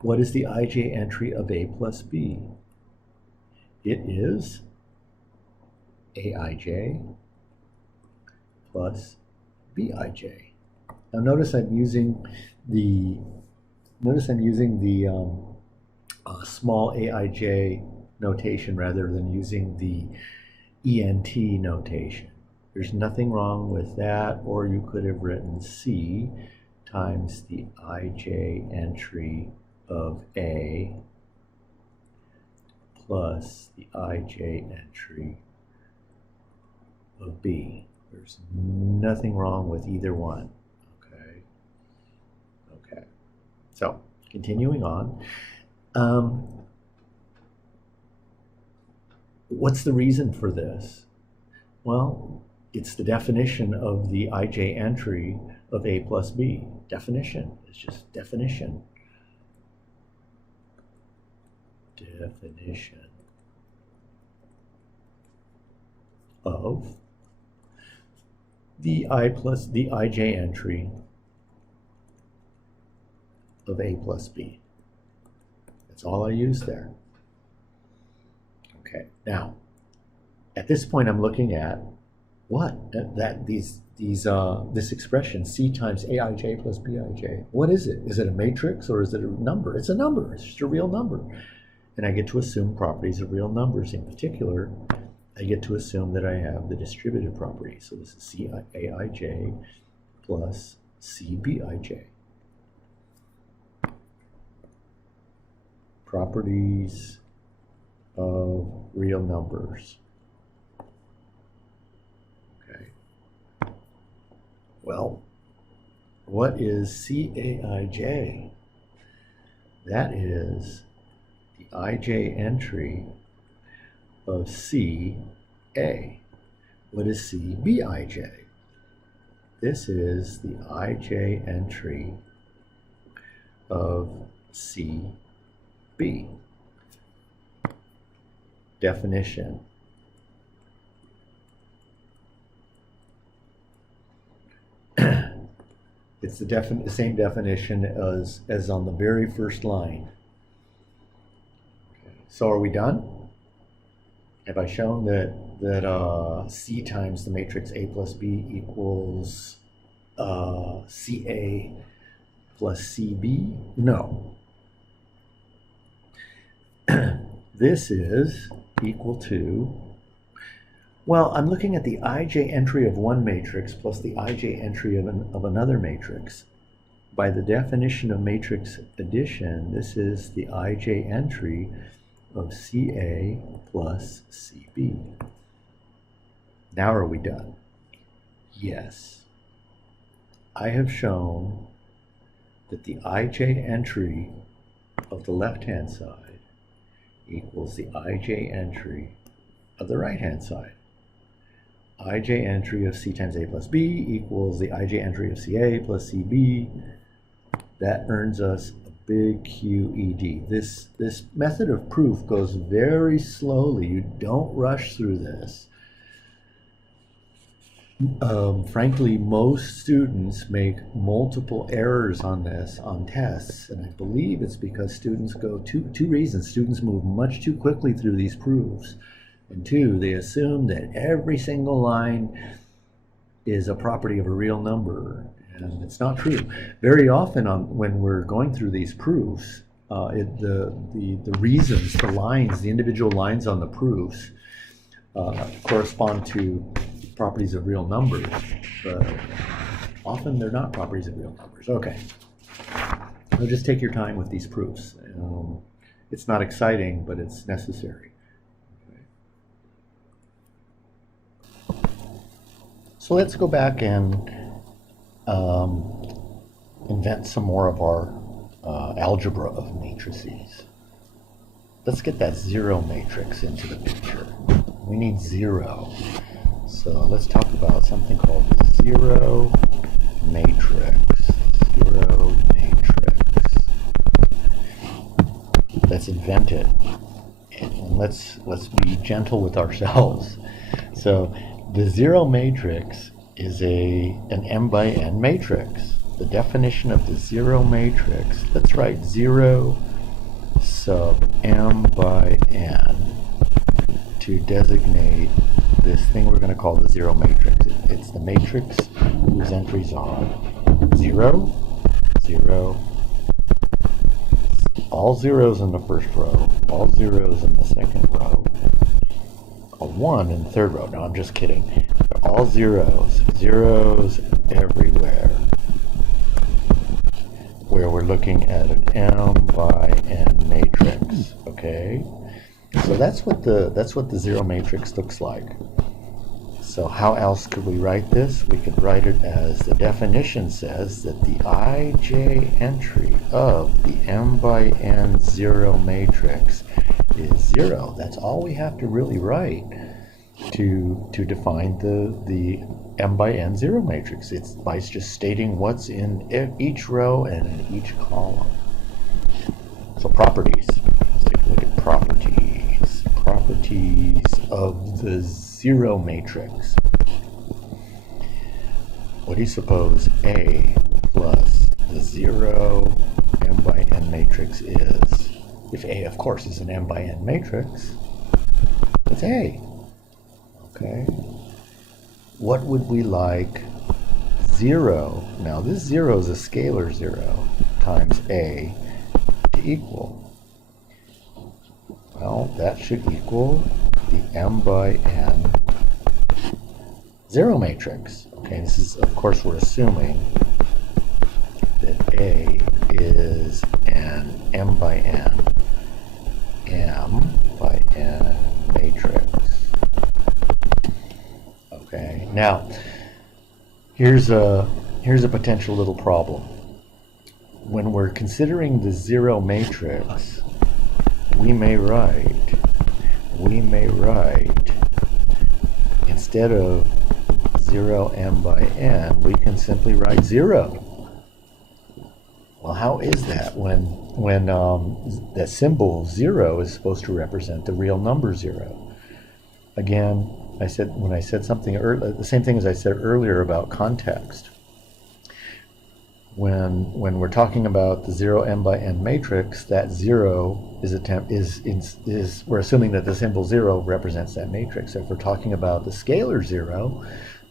What is the ij entry of A plus B? It is Aij plus Bij. Now notice I'm using the small Aij notation rather than using the ENT notation. There's nothing wrong with that, or you could have written C times the ij entry of A plus the ij entry of B. There's nothing wrong with either one. Okay. So continuing on. What's the reason for this? Well, it's the definition of the ij entry of A plus B. Definition. It's just definition. Definition of the ij entry of A plus B. That's all I use there. Okay, now at this point I'm looking at what? This expression, C times Aij plus Bij. What is it? Is it a matrix or is it a number? It's a number. It's just a real number. And I get to assume properties of real numbers. In particular, I get to assume that I have the distributive property. So this is C Aij plus C Bij. Properties of real numbers. Well, what is Caij? That is the ij entry of Ca. What is Cbij? This is the ij entry of Cb. Definition. It's the same definition as on the very first line. Okay. So are we done? Have I shown that C times the matrix A plus B equals Ca plus Cb? No. This is equal to, well, I'm looking at the ij entry of one matrix plus the ij entry of another matrix. By the definition of matrix addition, this is the ij entry of Ca plus Cb. Now are we done? Yes. I have shown that the ij entry of the left-hand side equals the ij entry of the right-hand side. Ij entry of C times A plus B equals the ij entry of Ca plus Cb. That earns us a big QED. This method of proof goes very slowly. You don't rush through this. Frankly, most students make multiple errors on this on tests, and I believe it's because students go two reasons. Students move much too quickly through these proofs. And two, they assume that every single line is a property of a real number, and it's not true. Very often when we're going through these proofs, the reasons, the lines, the individual lines on the proofs correspond to properties of real numbers, but often they're not properties of real numbers. Okay, so just take your time with these proofs. It's not exciting, but it's necessary. So let's go back and invent some more of our algebra of matrices. Let's get that zero matrix into the picture. We need zero. So let's talk about something called zero matrix. Zero matrix. Let's invent it. And let's be gentle with ourselves. So the zero matrix is an m by n matrix. the definition of the zero matrix, let's write 0 sub m by n to designate this thing we're going to call the zero matrix. It's the matrix whose entries are 0, 0, all zeros in the first row, all zeros in the second row, a 1 in the third row. No, I'm just kidding. They're all zeros, zeros everywhere, where we're looking at an m by n matrix. Okay, so that's what the zero matrix looks like. So how else could we write this? We could write it as the definition says that the ij entry of the m by n zero matrix is 0. That's all we have to really write to define the m by n zero matrix. It's by just stating what's in each row and in each column. So properties. Let's take a look at properties. Properties of the zero matrix. What do you suppose A plus the 0 m by n matrix is? If A, of course, is an m by n matrix, it's A. Okay. What would we like 0? Now this 0 is a scalar 0 times A to equal. Well, that should equal the m by n zero matrix. Okay, this is, of course, we're assuming that A is an m by n matrix. Okay, now here's a potential little problem. When we're considering the zero matrix, we may write instead of 0 m by n, we can simply write 0. Well, how is that when that symbol 0 is supposed to represent the real number 0? Again, when I said something earlier, the same thing as I said earlier about context. When we're talking about the 0 m by n matrix, that 0 is we're assuming that the symbol 0 represents that matrix. If we're talking about the scalar 0,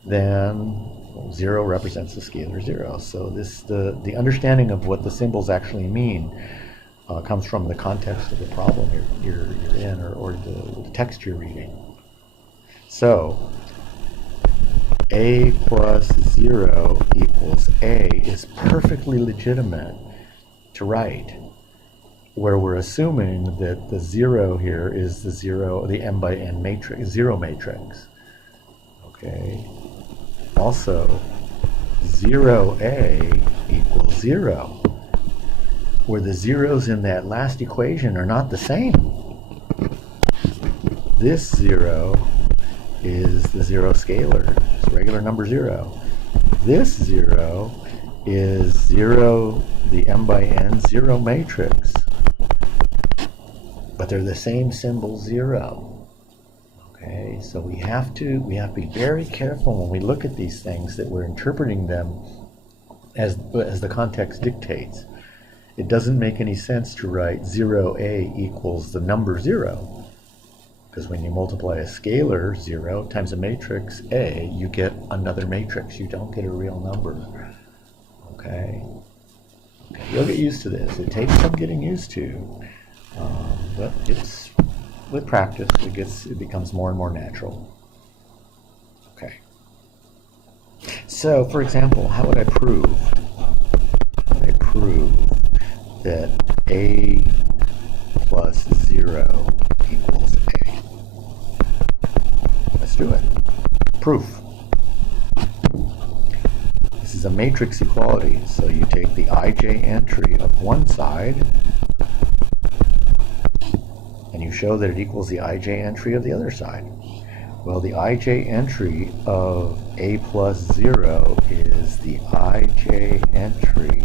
then 0 represents the scalar 0. So the understanding of what the symbols actually mean comes from the context of the problem you're in, or the text you're reading. So A plus 0 equals A is perfectly legitimate to write, where we're assuming that the 0 here is the m by n matrix, zero matrix. Okay. Also, 0A equals 0, where the zeros in that last equation are not the same. This 0 is the 0 scalar, it's regular number 0. This 0 is 0, the m by n zero matrix, but they're the same symbol 0. Okay, so we have to be very careful when we look at these things that we're interpreting them as the context dictates. It doesn't make any sense to write 0A equals the number 0, because when you multiply a scalar 0 times a matrix A, you get another matrix. You don't get a real number. Okay, you'll get used to this. It takes some getting used to, but with practice, it becomes more and more natural. Okay. So, for example, how would I prove that A plus 0 equals A? Let's do it. Proof. This is a matrix equality, so you take the ij entry of one side and you show that it equals the ij entry of the other side. Well, the ij entry of A plus 0 is the ij entry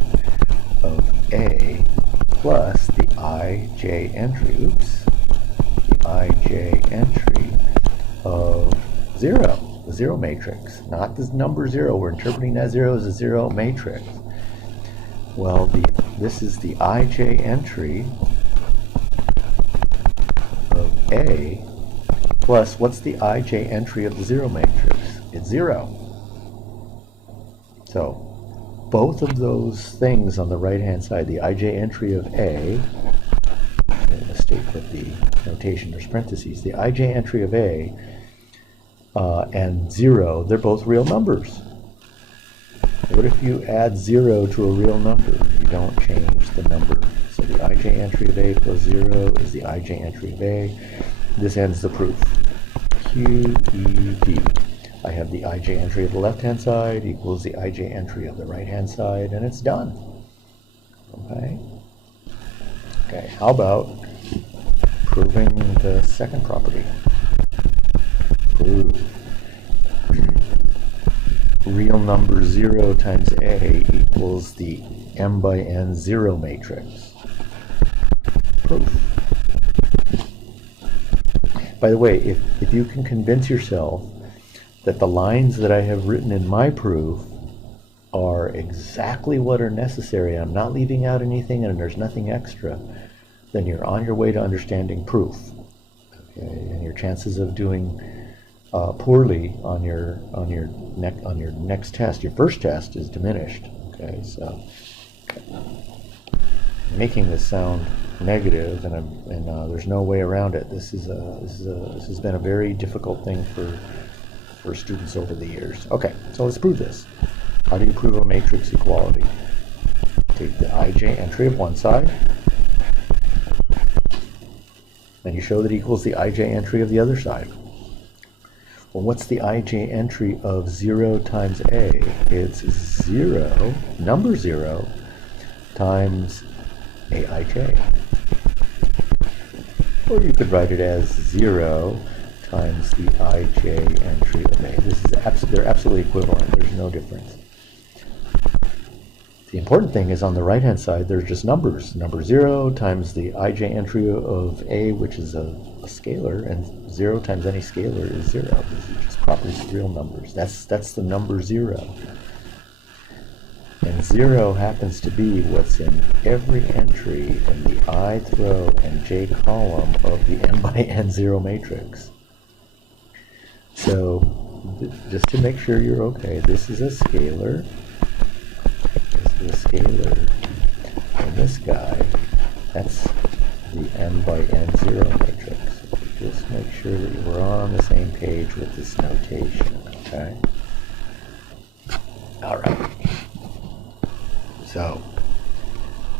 of A plus the ij entry, the ij entry of 0, the zero matrix, not this number 0. We're interpreting that 0 as a zero matrix. Well, this is the ij entry of A plus what's the ij entry of the zero matrix? It's 0. So both of those things on the right-hand side, the ij entry of A, a mistake with the notation, there's parentheses, the ij entry of A and 0, they're both real numbers. What if you add 0 to a real number? You don't change the number. So the ij entry of A plus 0 is the ij entry of A. This ends the proof. QED. I have the ij entry of the left-hand side equals the ij entry of the right-hand side, and it's done. Okay? Okay, how about proving the second property? Prove real number 0 times A equals the m by n zero matrix. Proof. By the way, if you can convince yourself that the lines that I have written in my proof are exactly what are necessary, I'm not leaving out anything and there's nothing extra, then you're on your way to understanding proof. Okay? And your chances of doing poorly on your next test, your first test, is diminished. Okay, so I'm making this sound negative, and there's no way around it. This has been a very difficult thing for students over the years. Okay, so let's prove this. How do you prove a matrix equality? Take the ij entry of one side, and you show that it equals the ij entry of the other side. Well, what's the ij entry of 0 times A? It's 0, number 0, times aij. Or you could write it as 0 times the ij entry of A. They're absolutely equivalent. There's no difference. The important thing is on the right-hand side, there's just numbers. Number 0 times the ij entry of A, which is a scalar, and 0 times any scalar is 0. This is just properties of real numbers. That's the number 0. And 0 happens to be what's in every entry in the ith row and j column of the m by n zero matrix. So just to make sure you're okay, this is a scalar. This is a scalar. And this guy, that's the m by n zero matrix. So just make sure that we're on the same page with this notation, okay? All right. So,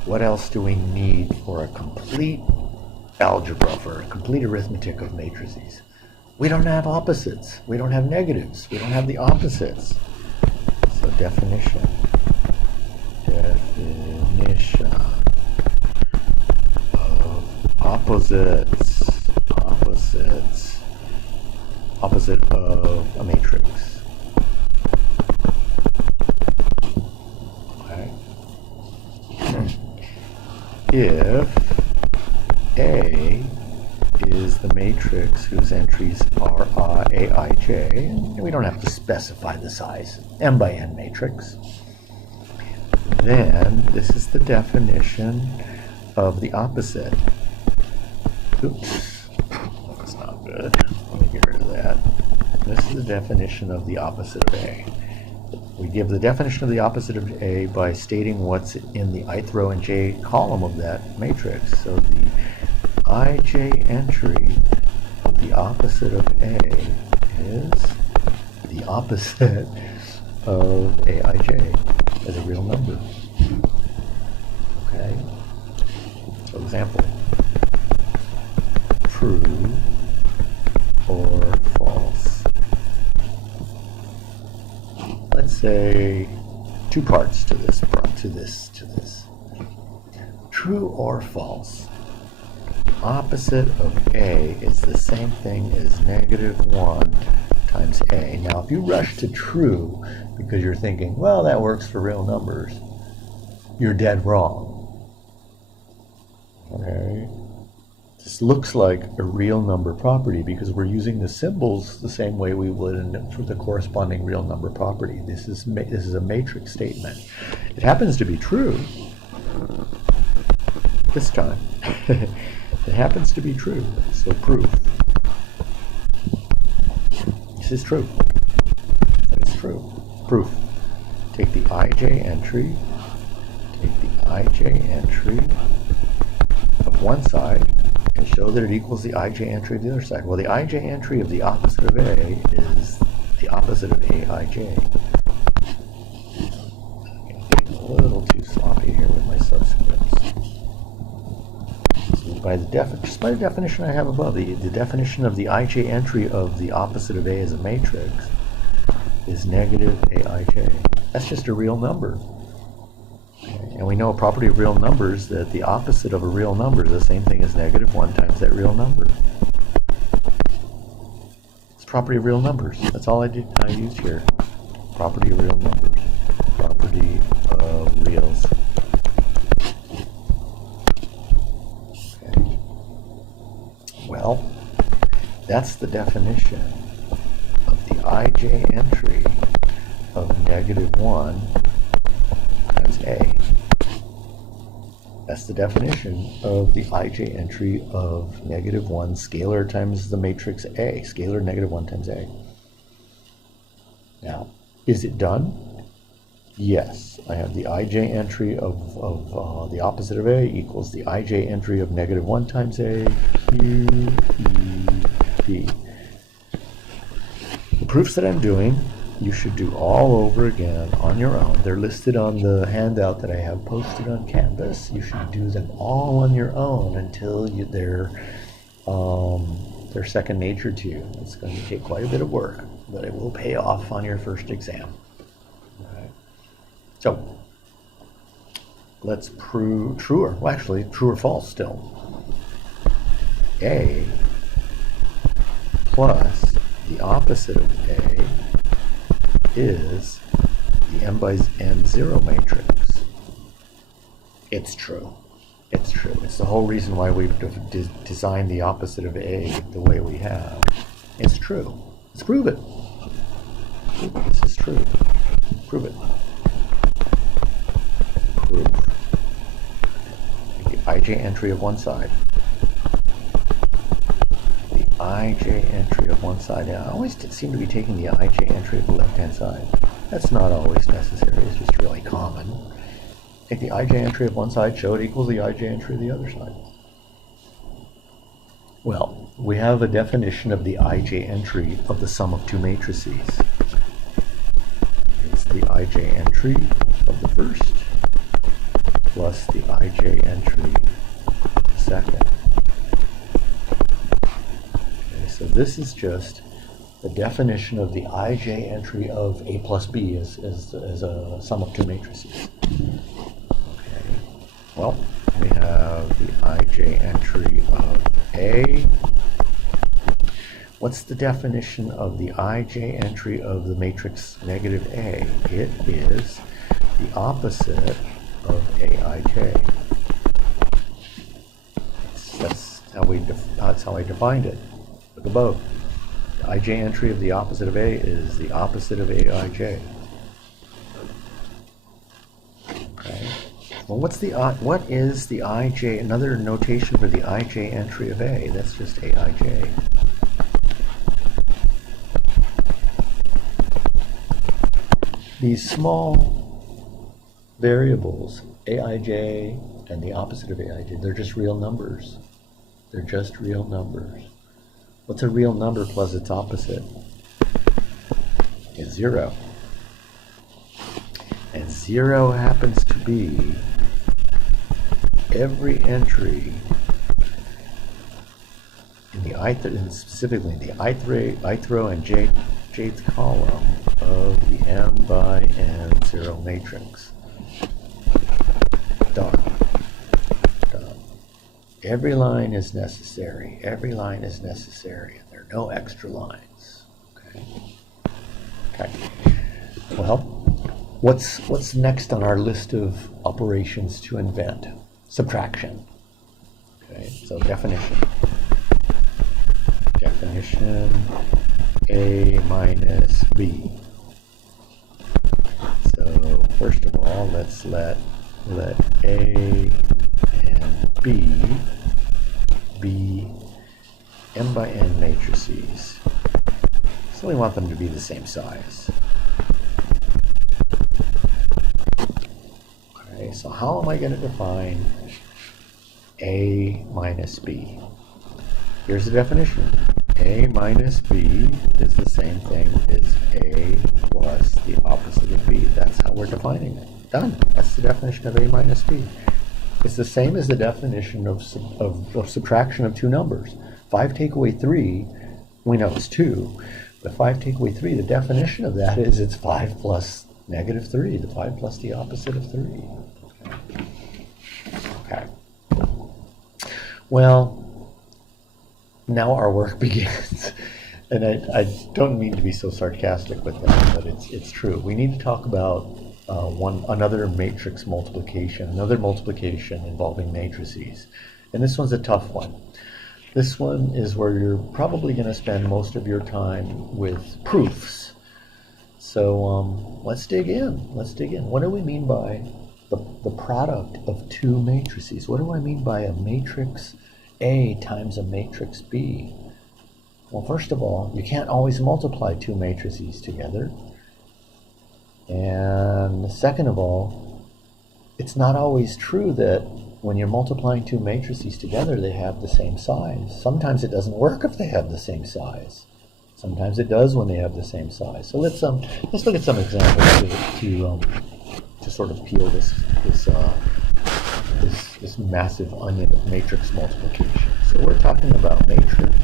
what else do we need for a complete algebra, for a complete arithmetic of matrices? We don't have opposites. We don't have negatives. We don't have the opposites. So definition. Definition of opposites. Opposites. Opposite of a matrix. If A is the matrix whose entries are aij, and we don't have to specify the size, m by n matrix, then this is the definition of the opposite. Oops, that's not good. Let me get rid of that. This is the definition of the opposite of A. We give the definition of the opposite of A by stating what's in the ith row and j column of that matrix. So the ij entry of the opposite of A is the opposite of aij as a real number. Okay? For example, true or false. Let's say two parts to this. True or false. Opposite of A is the same thing as -1 times A. Now, if you rush to true because you're thinking, well, that works for real numbers, you're dead wrong. Okay? This looks like a real number property because we're using the symbols the same way we would for the corresponding real number property. This is a matrix statement. It happens to be true, this time. It happens to be true, so proof. This is true. It's true. Proof. Take the ij entry of one side and show that it equals the ij entry of the other side. Well, the ij entry of the opposite of A is the opposite of aij. I'm getting a little too sloppy here with my subscripts. So just by the definition I have above, the definition of the ij entry of the opposite of A as a matrix is negative aij. That's just a real number. Okay. And we know a property of real numbers that the opposite of a real number is the same thing as negative 1 times that real number. It's property of real numbers. That's all I used here. Property of real numbers. Property of reals. Okay. Well, that's the definition of the ij entry of negative 1 times A. That's the definition of the ij entry of negative 1 scalar times the matrix A. Scalar negative 1 times A. Now, is it done? Yes. I have the ij entry of the opposite of A equals the ij entry of negative 1 times A, Q, E, P. The proofs that I'm doing, you should do all over again on your own. They're listed on the handout that I have posted on Canvas. You should do them all on your own until they're second nature to you. It's going to take quite a bit of work, but it will pay off on your first exam. All right. So let's prove true or false still. A plus the opposite of A is the m by n0 matrix. It's true. It's true. It's the whole reason why we've designed the opposite of A the way we have. It's true. Let's prove it. This is true. Prove it. Proof. The ij entry of one side. Ij entry of one side. Now, I always seem to be taking the ij entry of the left-hand side. That's not always necessary. It's just really common. Take the ij entry of one side, show it equals the ij entry of the other side. Well, we have a definition of the ij entry of the sum of two matrices. It's the ij entry of the first plus the ij entry of the second. So this is just the definition of the ij entry of A plus B as a sum of two matrices. Okay. Well, we have the ij entry of A. What's the definition of the ij entry of the matrix negative A? It is the opposite of aij. That's how I defined it. Look above. The ij entry of the opposite of A is the opposite of aij. Okay. Well, what is the ij? Another notation for the ij entry of A. That's just aij. These small variables, aij and the opposite of aij, they're just real numbers. They're just real numbers. What's a real number plus its opposite? It's 0. And 0 happens to be every entry in the ith, specifically in the ith row and jth column of the m by n0 matrix. Done. Done. Every line is necessary. Every line is necessary, and there are no extra lines. Okay. Okay. Well, what's next on our list of operations to invent? Subtraction. Okay. So definition. Definition A minus B. So first of all, let's let A and B by n matrices. So we want them to be the same size. Okay, so how am I going to define A minus B? Here's the definition. A minus B is the same thing as A plus the opposite of B. That's how we're defining it. Done. That's the definition of A minus B. It's the same as the definition of subtraction of two numbers. 5 take away 3, we know it's 2. But 5 take away 3, the definition of that is it's 5 plus negative 3, the 5 plus the opposite of 3. Okay. Well, now our work begins. And I don't mean to be so sarcastic with that, but it's true. We need to talk about another matrix multiplication, another multiplication involving matrices. And this one's a tough one. This one is where you're probably going to spend most of your time with proofs. So let's dig in. Let's dig in. What do we mean by the product of two matrices? What do I mean by a matrix A times a matrix B? Well, first of all, you can't always multiply two matrices together. And second of all, it's not always true that when you're multiplying two matrices together, they have the same size. Sometimes it doesn't work if they have the same size. Sometimes it does when they have the same size. So let's look at some examples to sort of peel this massive onion of matrix multiplication. So we're talking about matrix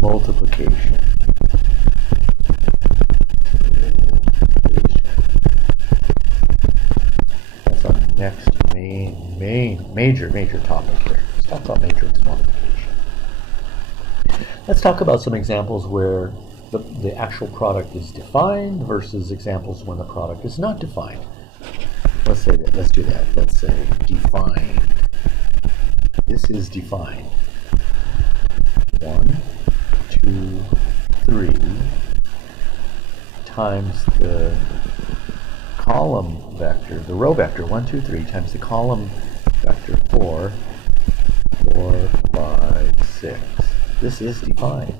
multiplication. That's our next major topic here. Let's talk about matrix multiplication. Let's talk about some examples where the actual product is defined versus examples when the product is not defined. Let's say that. Let's do that. Let's say defined. This is defined. 1, 2, 3 times the column vector, the row vector, 1, 2, 3 times the column vector 4, 4, 5, 6. This is defined.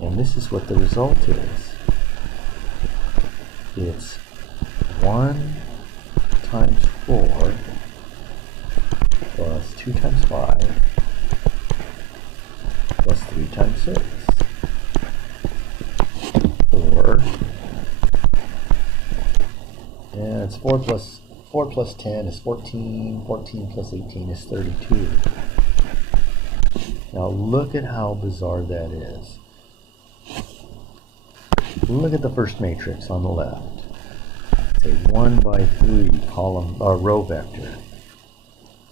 And this is what the result is. It's 1 times 4 plus 2 times 5 plus 3 times 6. 4. And it's 4 plus 10 is 14. 14 plus 18 is 32. Now look at how bizarre that is. Look at the first matrix on the left. It's a 1 by 3 column or row vector.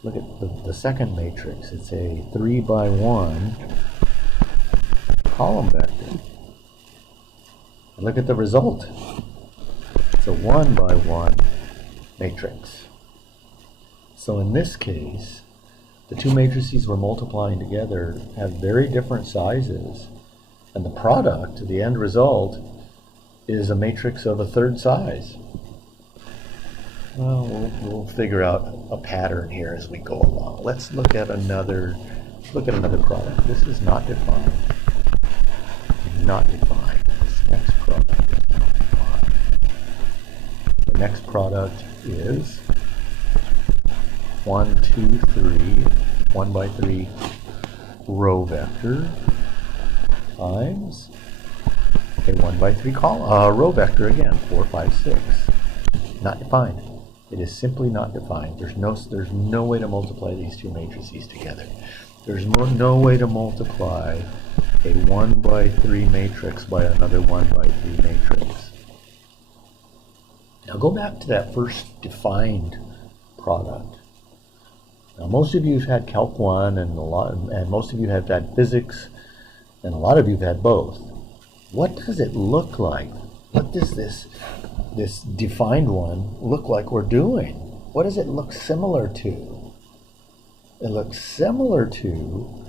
Look at the second matrix. It's a 3 by 1 column vector. And look at the result. It's a 1 by 1 matrix. So in this case, the two matrices we're multiplying together have very different sizes. And the product, the end result, is a matrix of a third size. Well, we'll figure out a pattern here as we go along. Let's look at another product. This is not defined. Not defined. This next product is not defined. The next product is 1, 2, 3, 1 by 3 row vector times a 1 by 3 column row vector again, 4, 5, 6. Not defined. It is simply not defined. There's no way to multiply these two matrices together. There's no way to multiply a 1 by 3 matrix by another 1 by 3 matrix. Now go back to that first defined product. Now most of you have had Calc 1 and most of you have had physics, and a lot of you have had both. What does it look like? What does this defined one look like we're doing? What does it look similar to? It looks similar to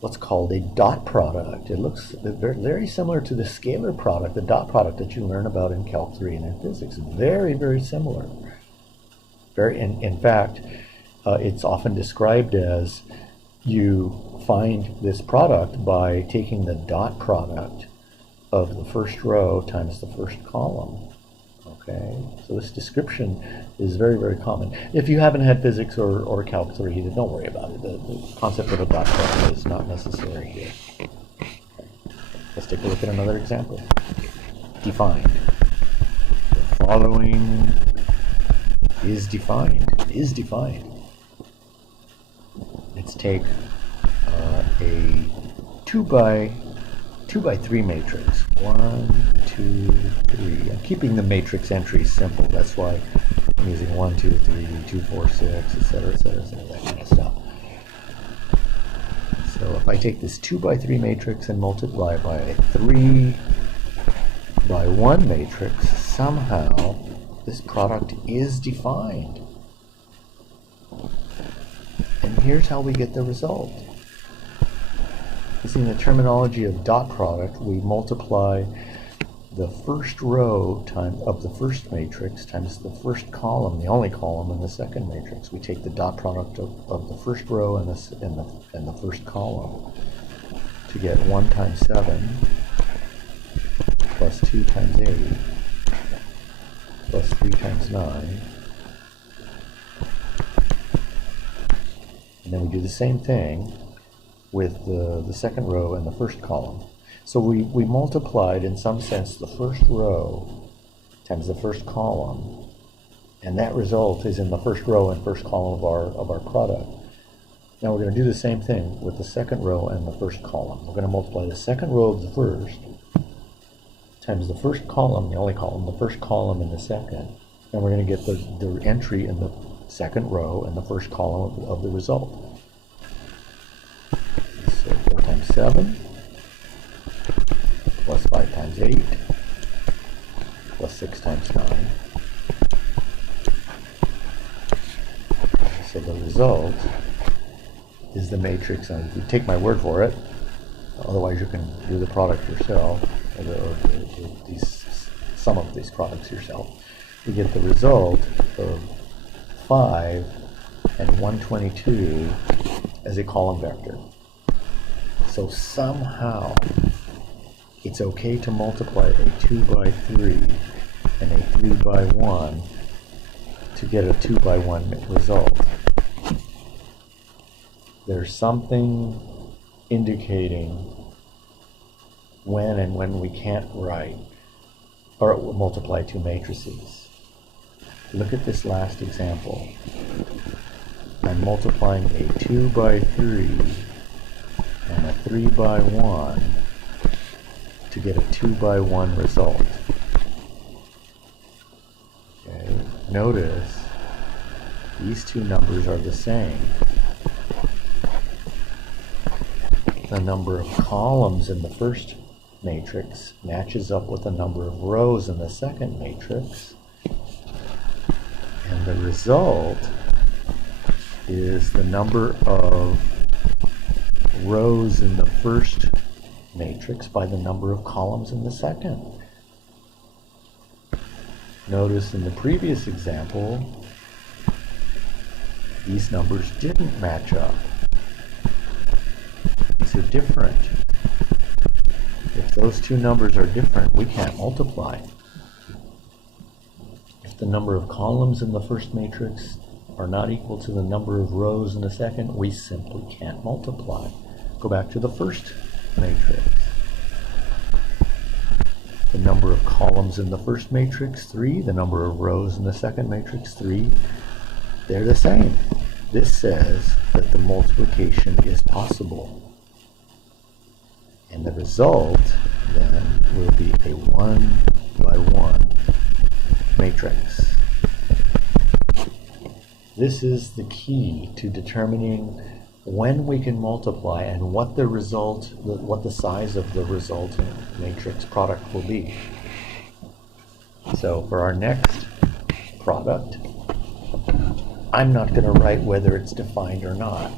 what's called a dot product. It looks very similar to the scalar product, the dot product that you learn about in Calc 3 and in physics. Very, very similar. In fact, it's often described as you find this product by taking the dot product of the first row times the first column. Okay, so this description is very, very common. If you haven't had physics or calc 3, then don't worry about it. The concept of a dot product is not necessary here. Okay. Let's take a look at another example. Defined. The following is defined. Is defined. Let's take a 2 by 3 matrix. 1, 2, 3. I'm keeping the matrix entries simple. That's why I'm using 1, 2, 3, 2, 4, 6, etc., etc., etc., that kind of stuff. So if I take this 2 by 3 matrix and multiply by a 3 by 1 matrix, somehow this product is defined. And here's how we get the result. Using the terminology of dot product, we multiply the first row of the first matrix times the first column, the only column in the second matrix. We take the dot product of the first row and the first column to get 1 times 7 plus 2 times 8 plus 3 times 9. And then we do the same thing with the second row and the first column. So we multiplied, in some sense, the first row times the first column, and that result is in the first row and first column of our product. Now we're going to do the same thing with the second row and the first column. We're going to multiply the second row of the first times the first column, the only column, the first column in the second, and we're going to get the entry in the second row and the first column of the result. So 4 times 7 plus 5 times 8 plus 6 times 9. So the result is the matrix, and you take my word for it, otherwise you can do the product yourself, or sum of these products yourself. You get the result of 5 and 122 as a column vector. So somehow it's okay to multiply a 2 by 3 and a 3 by 1 to get a 2 by 1 result. There's something indicating when we can't write or multiply two matrices. Look at this last example. I'm multiplying a 2 by 3 and a 3 by 1 to get a 2 by 1 result. Okay. Notice these two numbers are the same. The number of columns in the first matrix matches up with the number of rows in the second matrix, and the result is the number of rows in the first matrix by the number of columns in the second. Notice in the previous example, these numbers didn't match up. These are different. If those two numbers are different, we can't multiply. If the number of columns in the first matrix are not equal to the number of rows in the second, we simply can't multiply. Go back to the first matrix. The number of columns in the first matrix, 3. The number of rows in the second matrix, 3. They're the same. This says that the multiplication is possible. And the result, then, will be a 1 by 1 matrix. This is the key to determining when we can multiply and what the result, what the size of the resultant matrix product will be. So for our next product, I'm not going to write whether it's defined or not.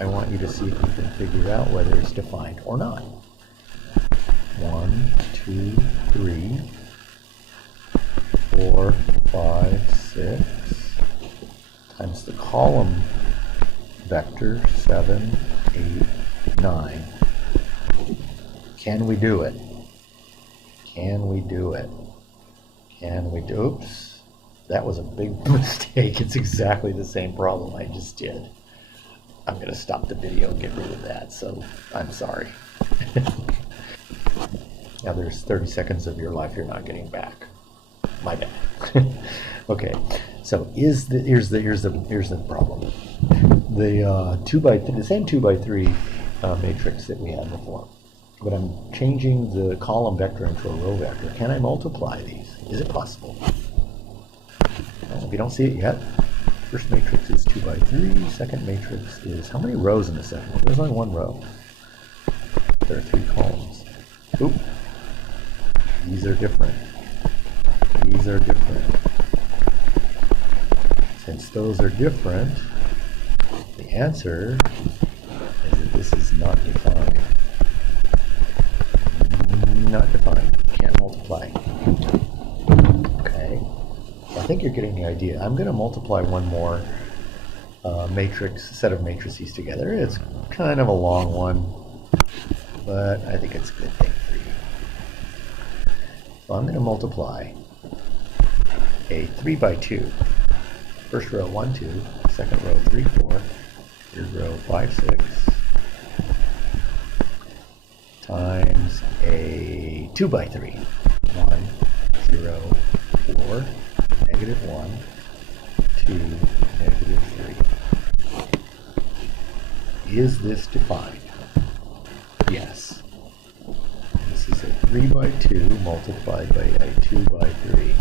I want you to see if you can figure out whether it's defined or not. 1, 2, 3, 4, 5, 6 times the column vector 7, 8, 9. Can we do it? Can we do it? Can we do, oops, that was a big mistake. It's exactly the same problem I just did. I'm going to stop the video and get rid of that, so I'm sorry. Now there's 30 seconds of your life you're not getting back. My bad. Okay, so here's the problem. The same 2 by 3 matrix that we had before, but I'm changing the column vector into a row vector. Can I multiply these? Is it possible? Well, if you don't see it yet, first matrix is 2 by 3. Second matrix is, how many rows in the second one? There's only one row. There are 3 columns. Oop. These are different. These are different. Since those are different, the answer is that this is not defined. Not defined. Can't multiply. Okay. I think you're getting the idea. I'm going to multiply one more set of matrices together. It's kind of a long one, but I think it's a good thing for you. So I'm going to multiply a 3 by 2. First row 1, 2, second row 3, 4, third row 5, 6, times a 2 by 3. 1, 0, 4, negative 1, 2, negative 3. Is this defined? Yes. This is a 3 by 2 multiplied by a 2 by 3.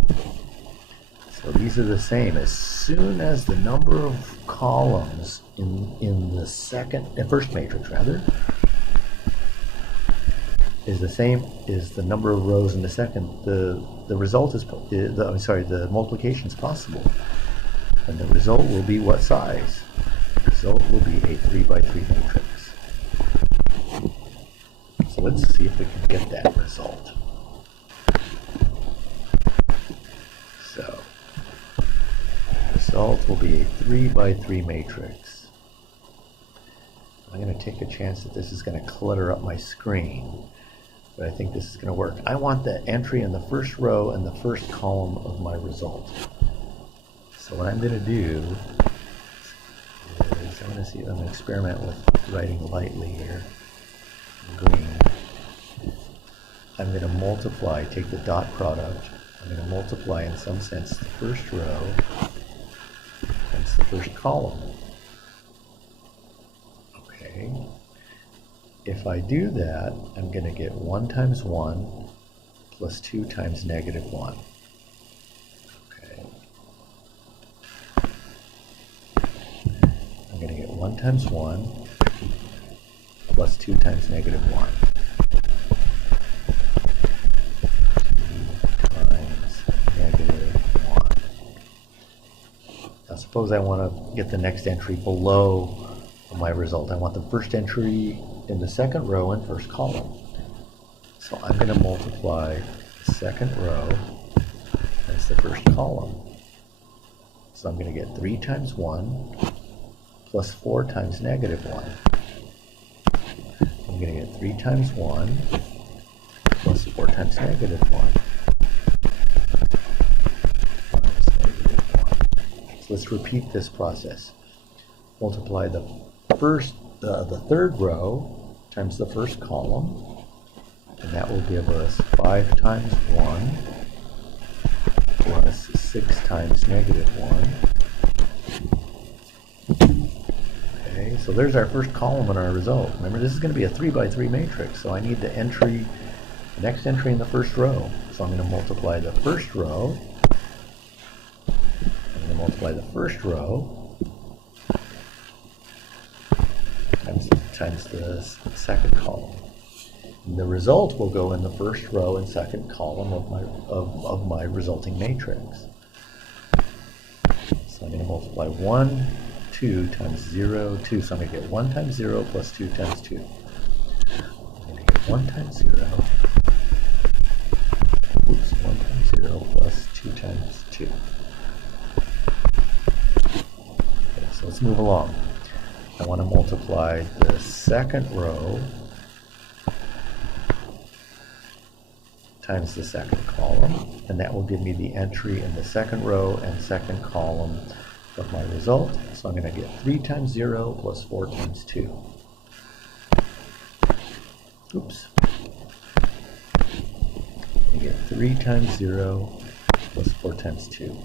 So these are the same. As soon as the number of columns in the first matrix rather, is the same as the number of rows in the second, the result is, the multiplication is possible. And the result will be what size? The result will be a 3 by 3 matrix. So let's see if we can get that result. So, the result will be a 3 by 3 matrix. I'm going to take a chance that this is going to clutter up my screen, but I think this is going to work. I want the entry in the first row and the first column of my result. So what I'm going to do is I'm going to experiment with writing lightly here. Green. I'm going to multiply, take the dot product. I'm going to multiply in some sense the first row against the first column. Okay. If I do that, I'm going to get 1 times 1 plus 2 times negative 1. Okay. I'm going to get 1 times 1 plus 2 times negative 1. 2 times negative 1. Now suppose I want to get the next entry below my result. I want the first entry in the second row and first column. So I'm going to multiply the second row as the first column. So I'm going to get 3 times 1 plus 4 times negative 1. I'm going to get 3 times 1 plus 4 times negative 1 times negative 1. So let's repeat this process. Multiply the third row times the first column, and that will give us 5 times 1 plus 6 times negative 1. Okay, so there's our first column in our result. Remember, this is going to be a 3 by 3 matrix, so I need the next entry in the first row. So I'm going to multiply the first row. I'm going to multiply the first row times the second column. And the result will go in the first row and second column of my resulting matrix. So I'm going to multiply 1, 2 times 0, 2. So I'm going to get 1 times 0 plus 2 times 2. I'm going to get 1 times 0. Oops, 1 times 0 plus 2 times 2. Okay, so let's move along. I want to multiply the second row times the second column, and that will give me the entry in the second row and second column of my result. So I'm going to get 3 times 0 plus 4 times 2. Oops. I get 3 times 0 plus 4 times 2.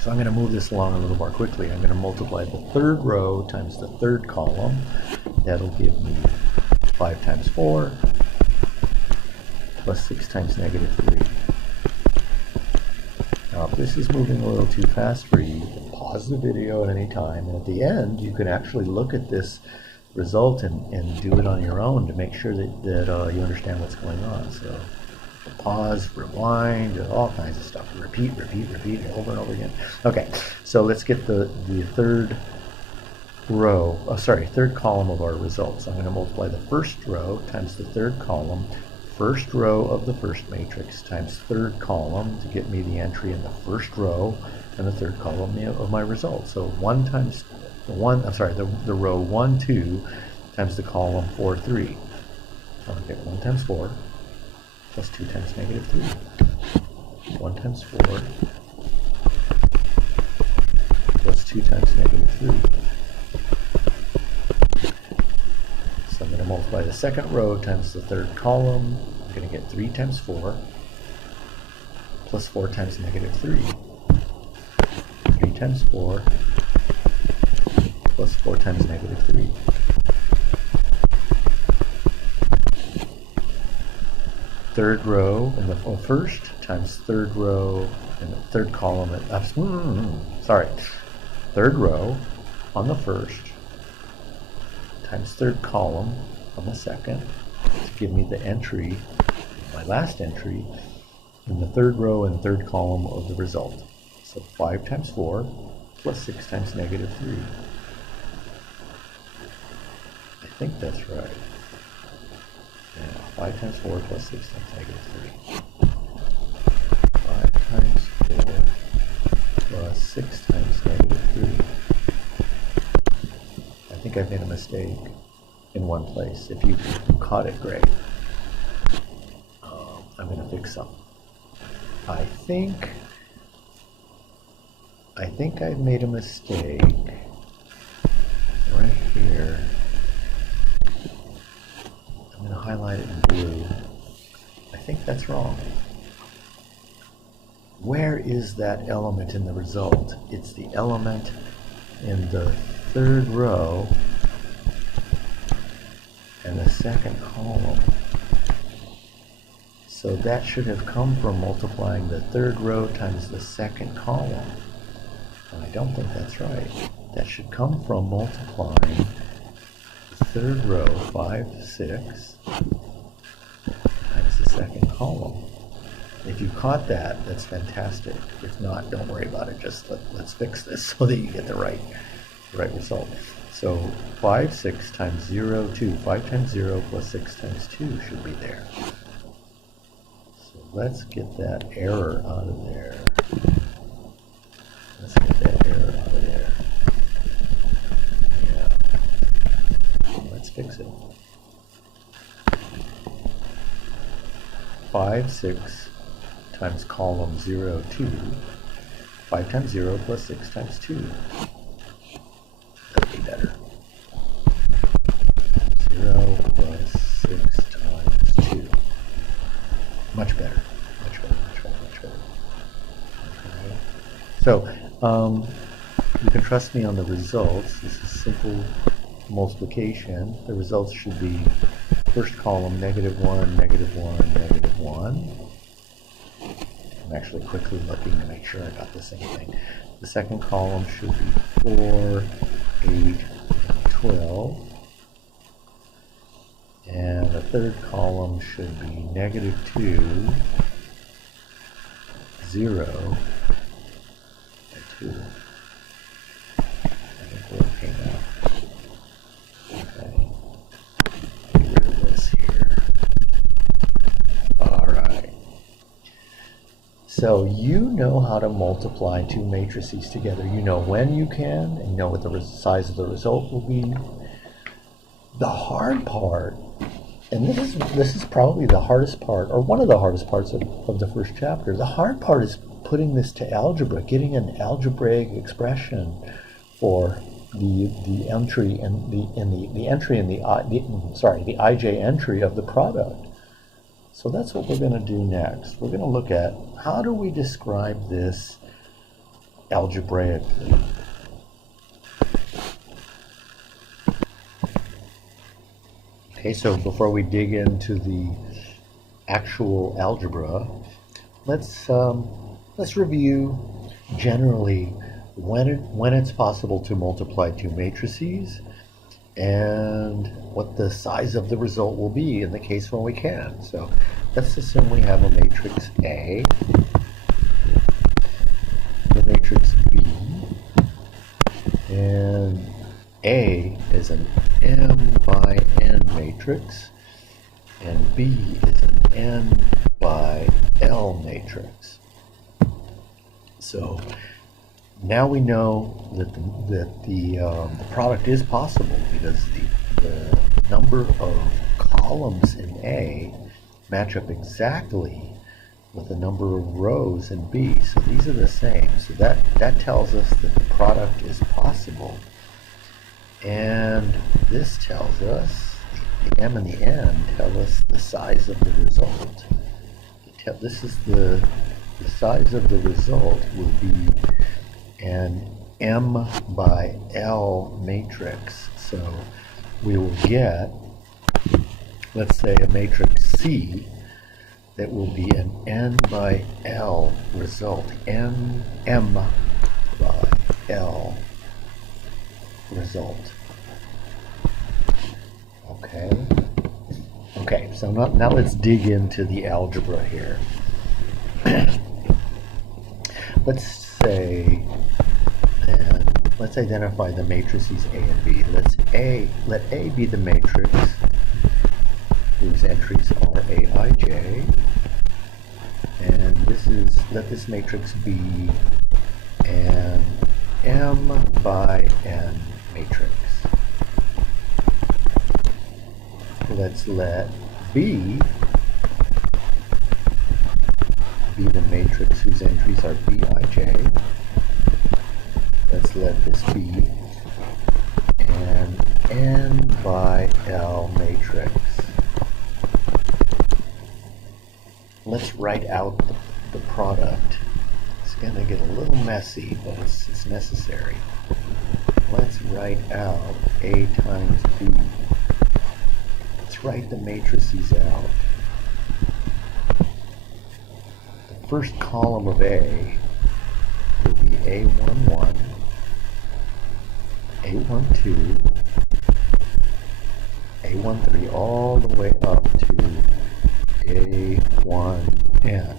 So I'm going to move this along a little more quickly. I'm going to multiply the third row times the third column. That'll give me 5 times 4 plus 6 times negative 3. Now, if this is moving a little too fast for you, you can pause the video at any time. And at the end, you can actually look at this result and do it on your own to make sure that you understand what's going on. So pause, rewind, all kinds of stuff. Repeat over and over again. Okay, so let's get the third row, third column of our results. I'm going to multiply the first row times the third column, first row of the first matrix times third column to get me the entry in the first row and the third column of my result. So the row 1, 2 times the column 4, 3. So I'll get 1 times 4 plus 2 times negative 3. 1 times 4 plus 2 times negative 3. So I'm going to multiply the second row times the third column. I'm going to get 3 times 4 plus 4 times negative 3. 3 times 4 plus 4 times negative 3. Third row in the first times third row in the third column. Third row on the first times third column on the second to give me the entry, my last entry, in the third row and third column of the result. So 5 times 4 plus 6 times negative 3. I think that's right. Yeah, 5 times 4 plus 6 times negative 3. 5 times 4 plus 6 times negative 3. I think I've made a mistake in one place. If you caught it, great. I'm going to fix something. I think I've made a mistake right here. I'm going to highlight it in blue. I think that's wrong. Where is that element in the result? It's the element in the third row and the second column. So that should have come from multiplying the third row times the second column. And I don't think that's right. That should come from multiplying the third row, 5, 6, times the second column. If you caught that, that's fantastic. If not, don't worry about it. Just let's fix this so that you get the right result. So 5, 6 times 0, 2. 5 times 0 plus 6 times 2 should be there. So let's get that error out of there. Let's get that error out of there. Yeah. Let's fix it. 5, 6 times column 0, 2. 5 times 0 plus 6 times 2. That'll be better. 0 plus 6 times 2. Much better. Much better. Okay. So, you can trust me on the results. This is simple multiplication. The results should be first column, -1, -1, -1. I'm actually quickly looking to make sure I got the same thing. The second column should be 4, 8, 12. And the third column should be -2, 0, and 2. I think we're okay now. Okay. Get rid of this here. Alright. So you know how to multiply two matrices together. You know when you can, and you know what the size of the result will be. The hard part, and this is probably the hardest part, or one of the hardest parts of the first chapter. The hard part is putting this to algebra, getting an algebraic expression for the entry and the entry in the ij entry of the product. So that's what we're going to do next. We're going to look at how do we describe this algebraically. Okay, so before we dig into the actual algebra, let's review generally when it's possible to multiply two matrices and what the size of the result will be in the case when we can. So let's assume we have a matrix A, the matrix B, and A is an M by N matrix, and B is an N by L matrix. So now we know that the product is possible because the number of columns in A match up exactly with the number of rows in B. So these are the same. So that tells us that the product is possible. And this tells us, the M and the N tell us the size of the result. This is the size of the result will be an M by L matrix. So we will get, let's say, a matrix C that will be an N by L result. M by L result. Okay, so now let's dig into the algebra here. Let's identify the matrices A and B. Let A be the matrix whose entries are Aij, and let this matrix be an M by N matrix. Let's let B be the matrix whose entries are Bij. Let's let this be an N by L matrix. Let's write out the product. It's going to get a little messy, but it's necessary. Let's write out A times B. Let's write the matrices out. The first column of A will be A11, A12, A13, all the way up to A1N.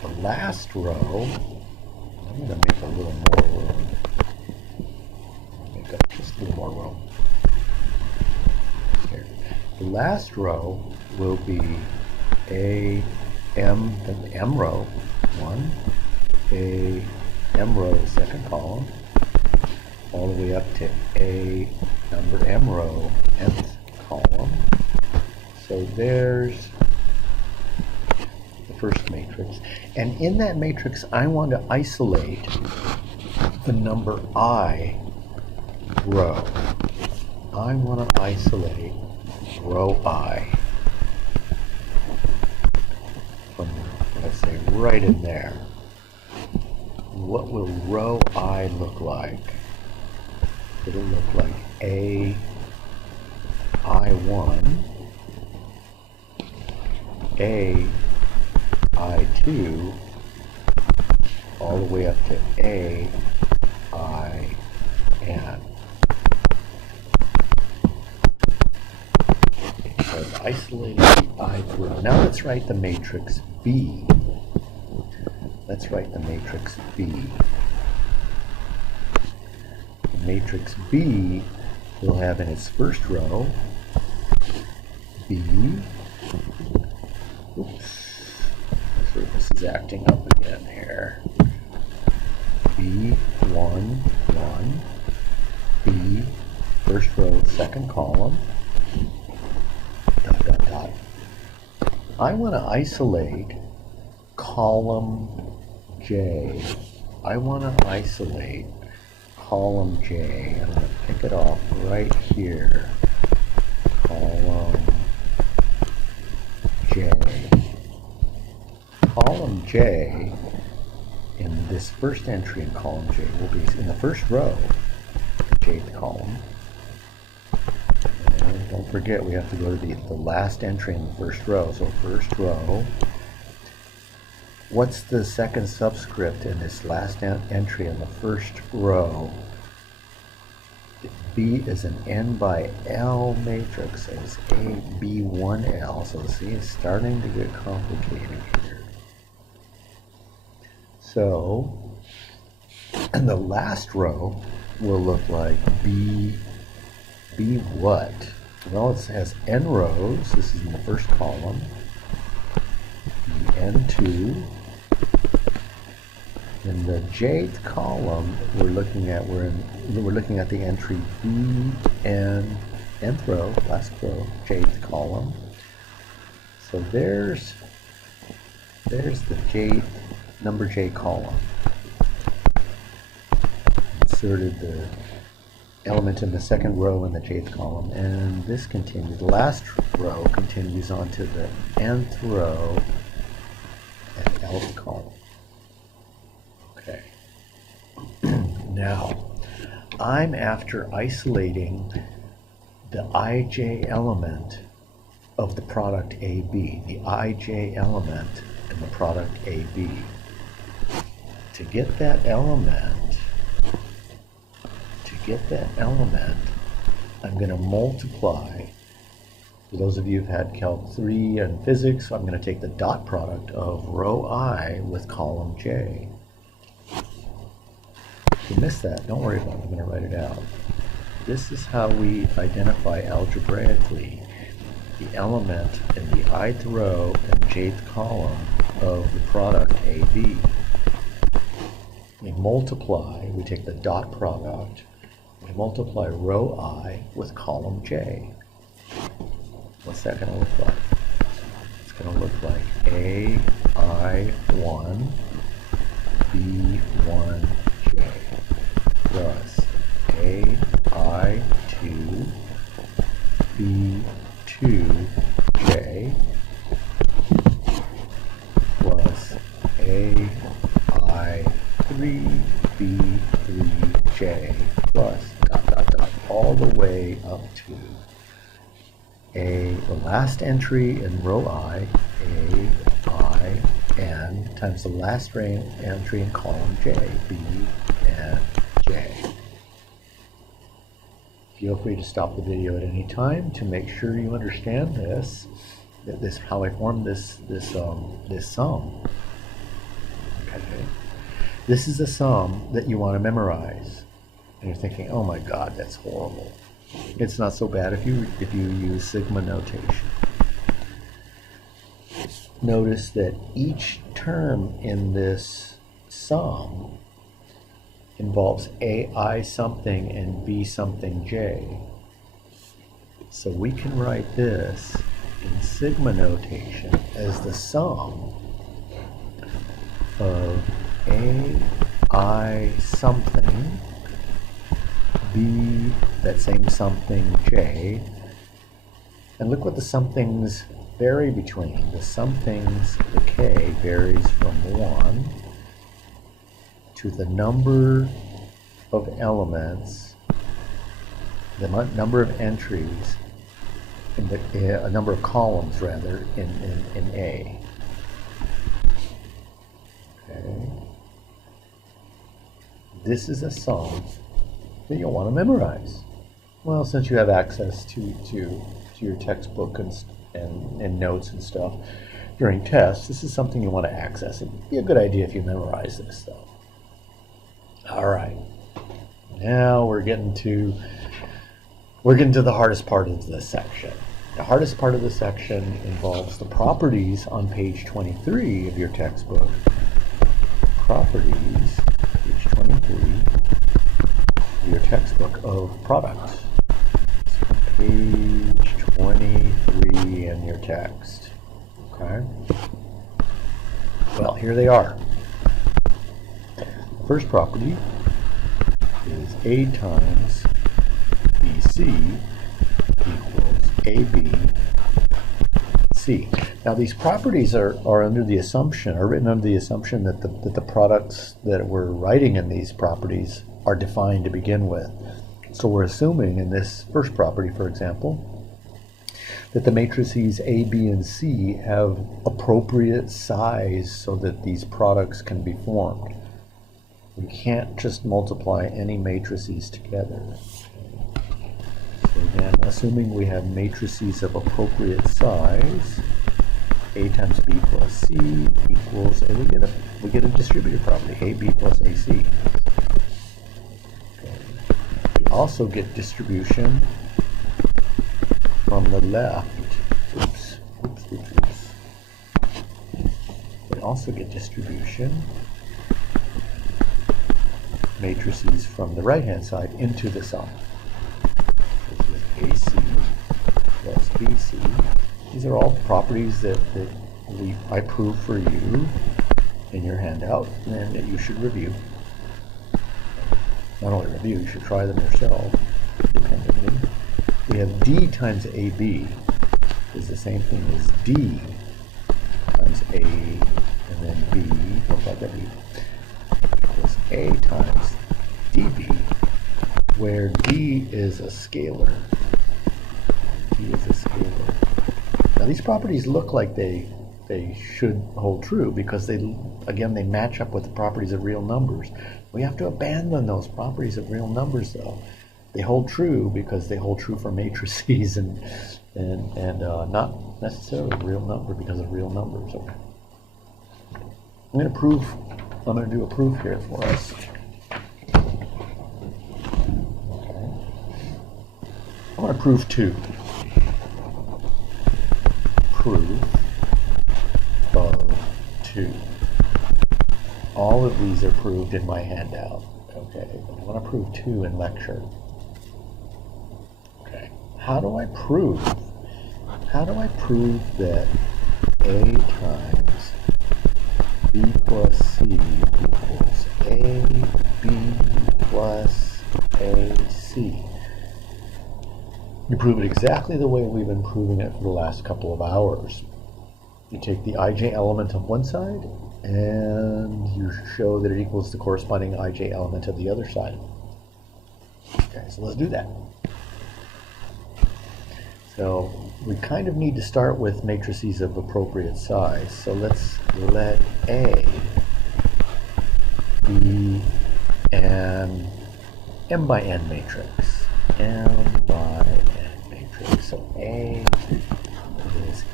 The last row, I'm going to make a little more room. Make up just a little more room. Here. The last row will be the M row, 1, A M row, second column, all the way up to A number M row, nth column. So there's the first matrix. And in that matrix, I want to isolate the number I row. I want to isolate row I from, let's say, right in there. What will row I look like? It'll look like A I1, A I2, all the way up to A I N. So I've isolated the ith row. Now let's write the matrix B. Let's write the matrix B. The matrix B will have in its first row B, oops, is acting up again here. B1, 1, B, first row, second column, dot, dot, dot. I want to isolate column J. I want to isolate column J. I'm going to pick it off right here. Column J. Column J in this first entry in column J will be in the first row, the jth column. And don't forget, we have to go to the last entry in the first row. So first row. What's the second subscript in this last entry in the first row? B is an n by L matrix, so it's A, B1L. So see, it's starting to get complicated here. So, and the last row will look like B what? Well, it has n rows. This is in the first column. N2. In the jth column, we're looking at the entry B n, nth row, last row, jth column. So there's the jth number j column. Inserted the element in the second row in the jth column, and this continues. The last row continues onto the nth row and lth column. Okay. Now, I'm after isolating the ij element of the product AB, the ij element in the product AB. To get that element, I'm going to multiply. For those of you who've had Calc 3 and physics, I'm going to take the dot product of row I with column J. If you missed that, don't worry about it. I'm going to write it out. This is how we identify algebraically the element in the ith row and jth column of the product AB. We multiply, we take the dot product, we multiply row I with column J. What's that going to look like? It's going to look like AI1 B1J plus AI2 B2J plus AI3 B3J plus dot dot dot all the way up to the last entry in row I, A-I-N times the last entry in column J, B and J. Feel free to stop the video at any time to make sure you understand this how I formed this sum. Okay. This is a sum that you want to memorize. And you're thinking, oh my God, that's horrible. It's not so bad if you use sigma notation. Notice that each term in this sum involves AI something and B something J. So we can write this in sigma notation as the sum of AI something B, that same something J, and look what the somethings vary between. The somethings, the K, varies from 1 to the number of elements, the number of entries, in the a number of columns rather in A. Okay. This is a sum that you'll want to memorize. Well, since you have access to your textbook and notes and stuff during tests, this is something you want to access. It'd be a good idea if you memorize this stuff. All right, now we're getting to the hardest part of this section. The hardest part of the section involves the properties on page 23 of your textbook. Properties, page 23 of your textbook of products. Page 23 in your text. Okay? Well, here they are. The first property is A times BC equals AB C. Now these properties are under the assumption, are written under the assumption that the products that we're writing in these properties are defined to begin with. So we're assuming in this first property, for example, that the matrices A, B, and C have appropriate size so that these products can be formed. We can't just multiply any matrices together. So again, assuming we have matrices of appropriate size, A times B plus C equals, and we get a distributive property, AB plus AC. Okay. We also get distribution from the left. Oops. We also get distribution matrices from the right-hand side into the sum. This is AC plus BC. These are all properties that I prove for you in your handout and that you should review. Not only review, you should try them yourself independently. We have D times AB is the same thing as D times A and then B, equals A times dB, where D is a scalar. D is a scalar. Now these properties look like they should hold true because they match up with the properties of real numbers. We have to abandon those properties of real numbers though. They hold true because they hold true for matrices and not necessarily real number because of real numbers. Okay. I'm going to do a proof here for us. Okay. I'm going to prove 2. Proof of 2. All of these are proved in my handout. Okay, but I want to prove 2 in lecture. Okay, how do I prove that A times B plus C equals AB plus AC? You prove it exactly the way we've been proving it for the last couple of hours. You take the ij element of one side and you show that it equals the corresponding ij element of the other side. Okay, so let's do that. So we kind of need to start with matrices of appropriate size. So let's let A be an m by n matrix. M by n matrix. So A is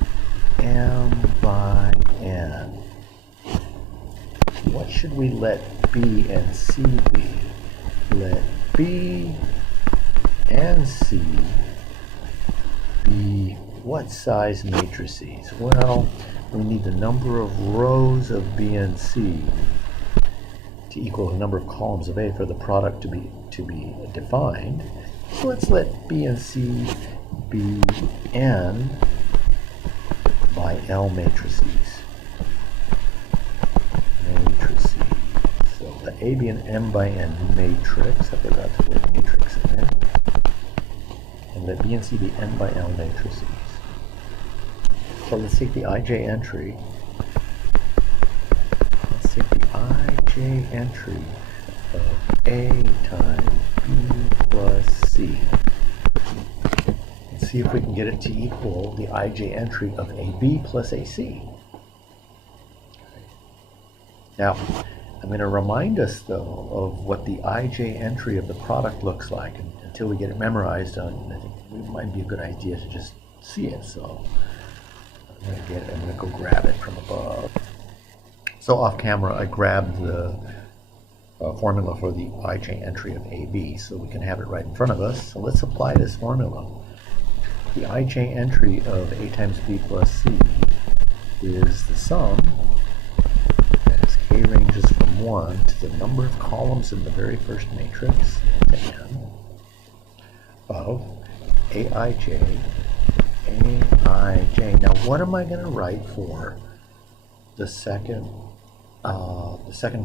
m by n. What should we let B and C be? Let B and C be what size matrices? Well, we need the number of rows of B and C to equal the number of columns of A for the product to be defined. So let's let B and C be n by L matrices. So let A be an m by n matrix. I forgot to put matrix in there. And let B and C be n by L matrices. So let's take the ij entry. Let's take the ij entry of A times B plus C. Let's see if we can get it to equal the ij entry of AB plus AC. Now, I'm going to remind us, though, of what the ij entry of the product looks like. And until we get it memorized, I think it might be a good idea to just see it. So I'm going to go grab it from above. So off camera, I grabbed the formula for the ij entry of AB, so we can have it right in front of us. So let's apply this formula. the ij entry of A times B plus C is the sum, as k ranges from 1 to the number of columns in the very first matrix to n of aij. Now what am I going to write for the second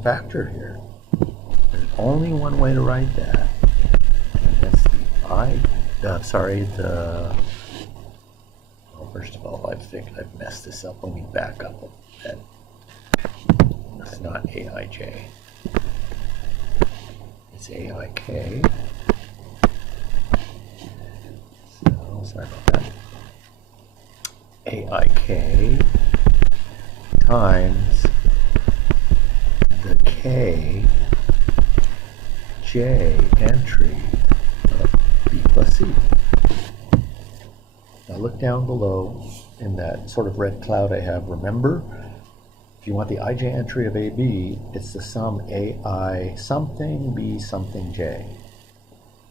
factor here? There's only one way to write that, and that's first of all, I think I've messed this up. Let me back up a bit. It's not aij. It's aik. So, sorry about that. aik times the k j entry of B plus C. Now look down below in that sort of red cloud I have. Remember, if you want the ij entry of AB, it's the sum ai something b something j,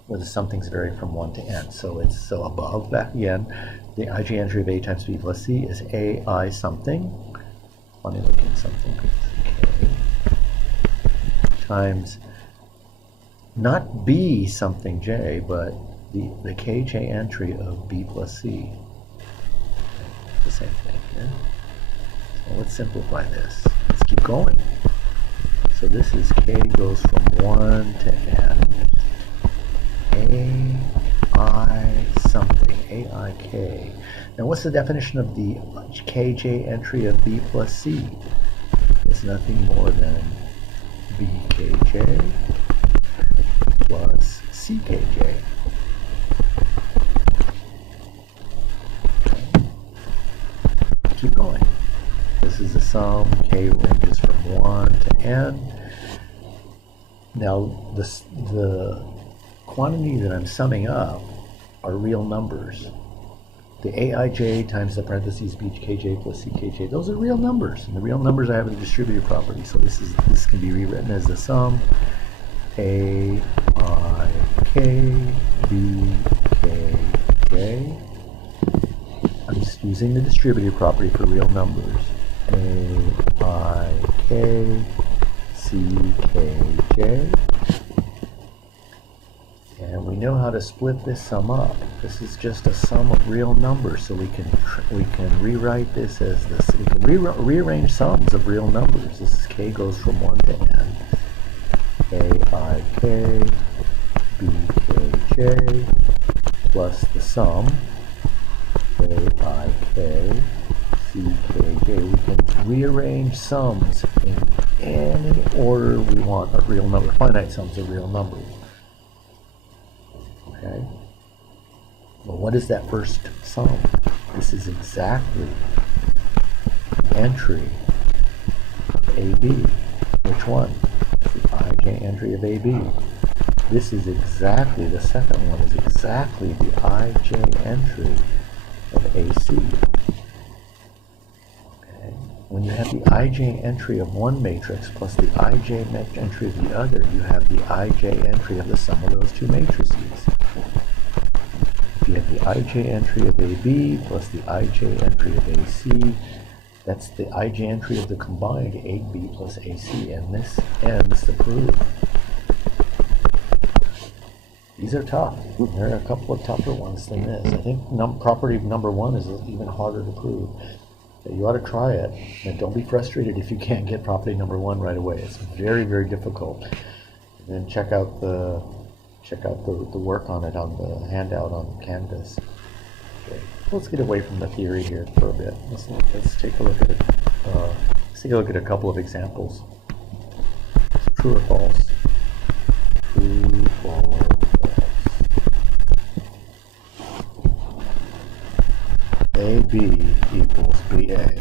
where the somethings vary from 1 to n. So above, back again, the ij entry of A times B plus C is ai something, funny looking something, k, times not b something j, but the kj entry of B plus C. The same thing here. So let's simplify this. Let's keep going. So this is k goes from 1 to n. ai something, aik. Now what's the definition of the kj entry of B plus C? It's nothing more than bkj plus ckj. Keep going. This is the sum, k ranges from 1 to n. Now the quantity that I'm summing up are real numbers. The aij times the parentheses bkj plus ckj, those are real numbers. And the real numbers I have in the distributive property. So this can be rewritten as the sum aik bkj. I'm just using the distributive property for real numbers. aik ckj. And we know how to split this sum up. This is just a sum of real numbers, so we can rewrite this as this. We can rearrange sums of real numbers. This is k goes from 1 to n. aik bkj plus the sum aik ckj. We can rearrange sums in any order we want of real number. Finite sums of real numbers. Okay. Well, what is that first sum? This is exactly entry of AB. Which one? The ij entry of AB. This is exactly, the second one is exactly the ij entry of AC. Okay. When you have the ij entry of one matrix plus the ij entry of the other, you have the ij entry of the sum of those two matrices. If you have the ij entry of AB plus the ij entry of AC, that's the ij entry of the combined AB plus AC, and this ends the proof. These are tough. There are a couple of tougher ones than this. I think property number 1 is even harder to prove. You ought to try it, and don't be frustrated if you can't get property number 1 right away. It's very, very difficult. And then check out the work on it on the handout on Canvas. Okay. Let's get away from the theory here for a bit. Let's take a look at it. Let's take a look at a couple of examples. True or false? True or false? AB equals BA.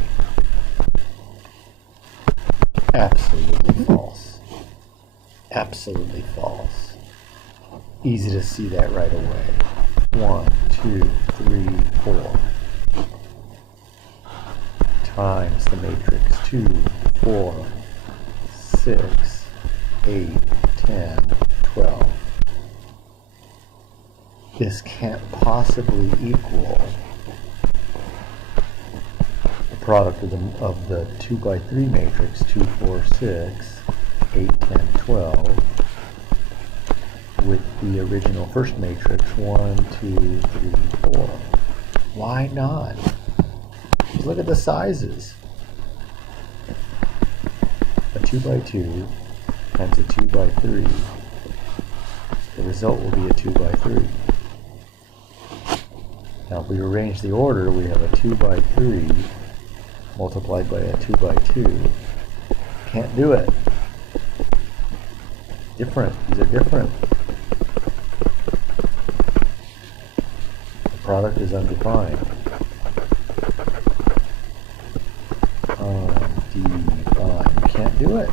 Absolutely false. Absolutely false. Easy to see that right away. 1, 2, 3, 4 times the matrix 2, 4, 6, 8, 10, 12. this can't possibly equal the product of the 2 by 3 matrix 2, 4, 6, 8, 10, 12 with the original first matrix 1, 2, 3, 4. Why not? Just look at the sizes. A 2 by 2 times a 2 by 3. The result will be a 2 by 3. Now if we arrange the order, we have a 2 by 3 multiplied by a 2 by 2. Can't do it. Different. These are different. The product is undefined. Undefined. You can't do it.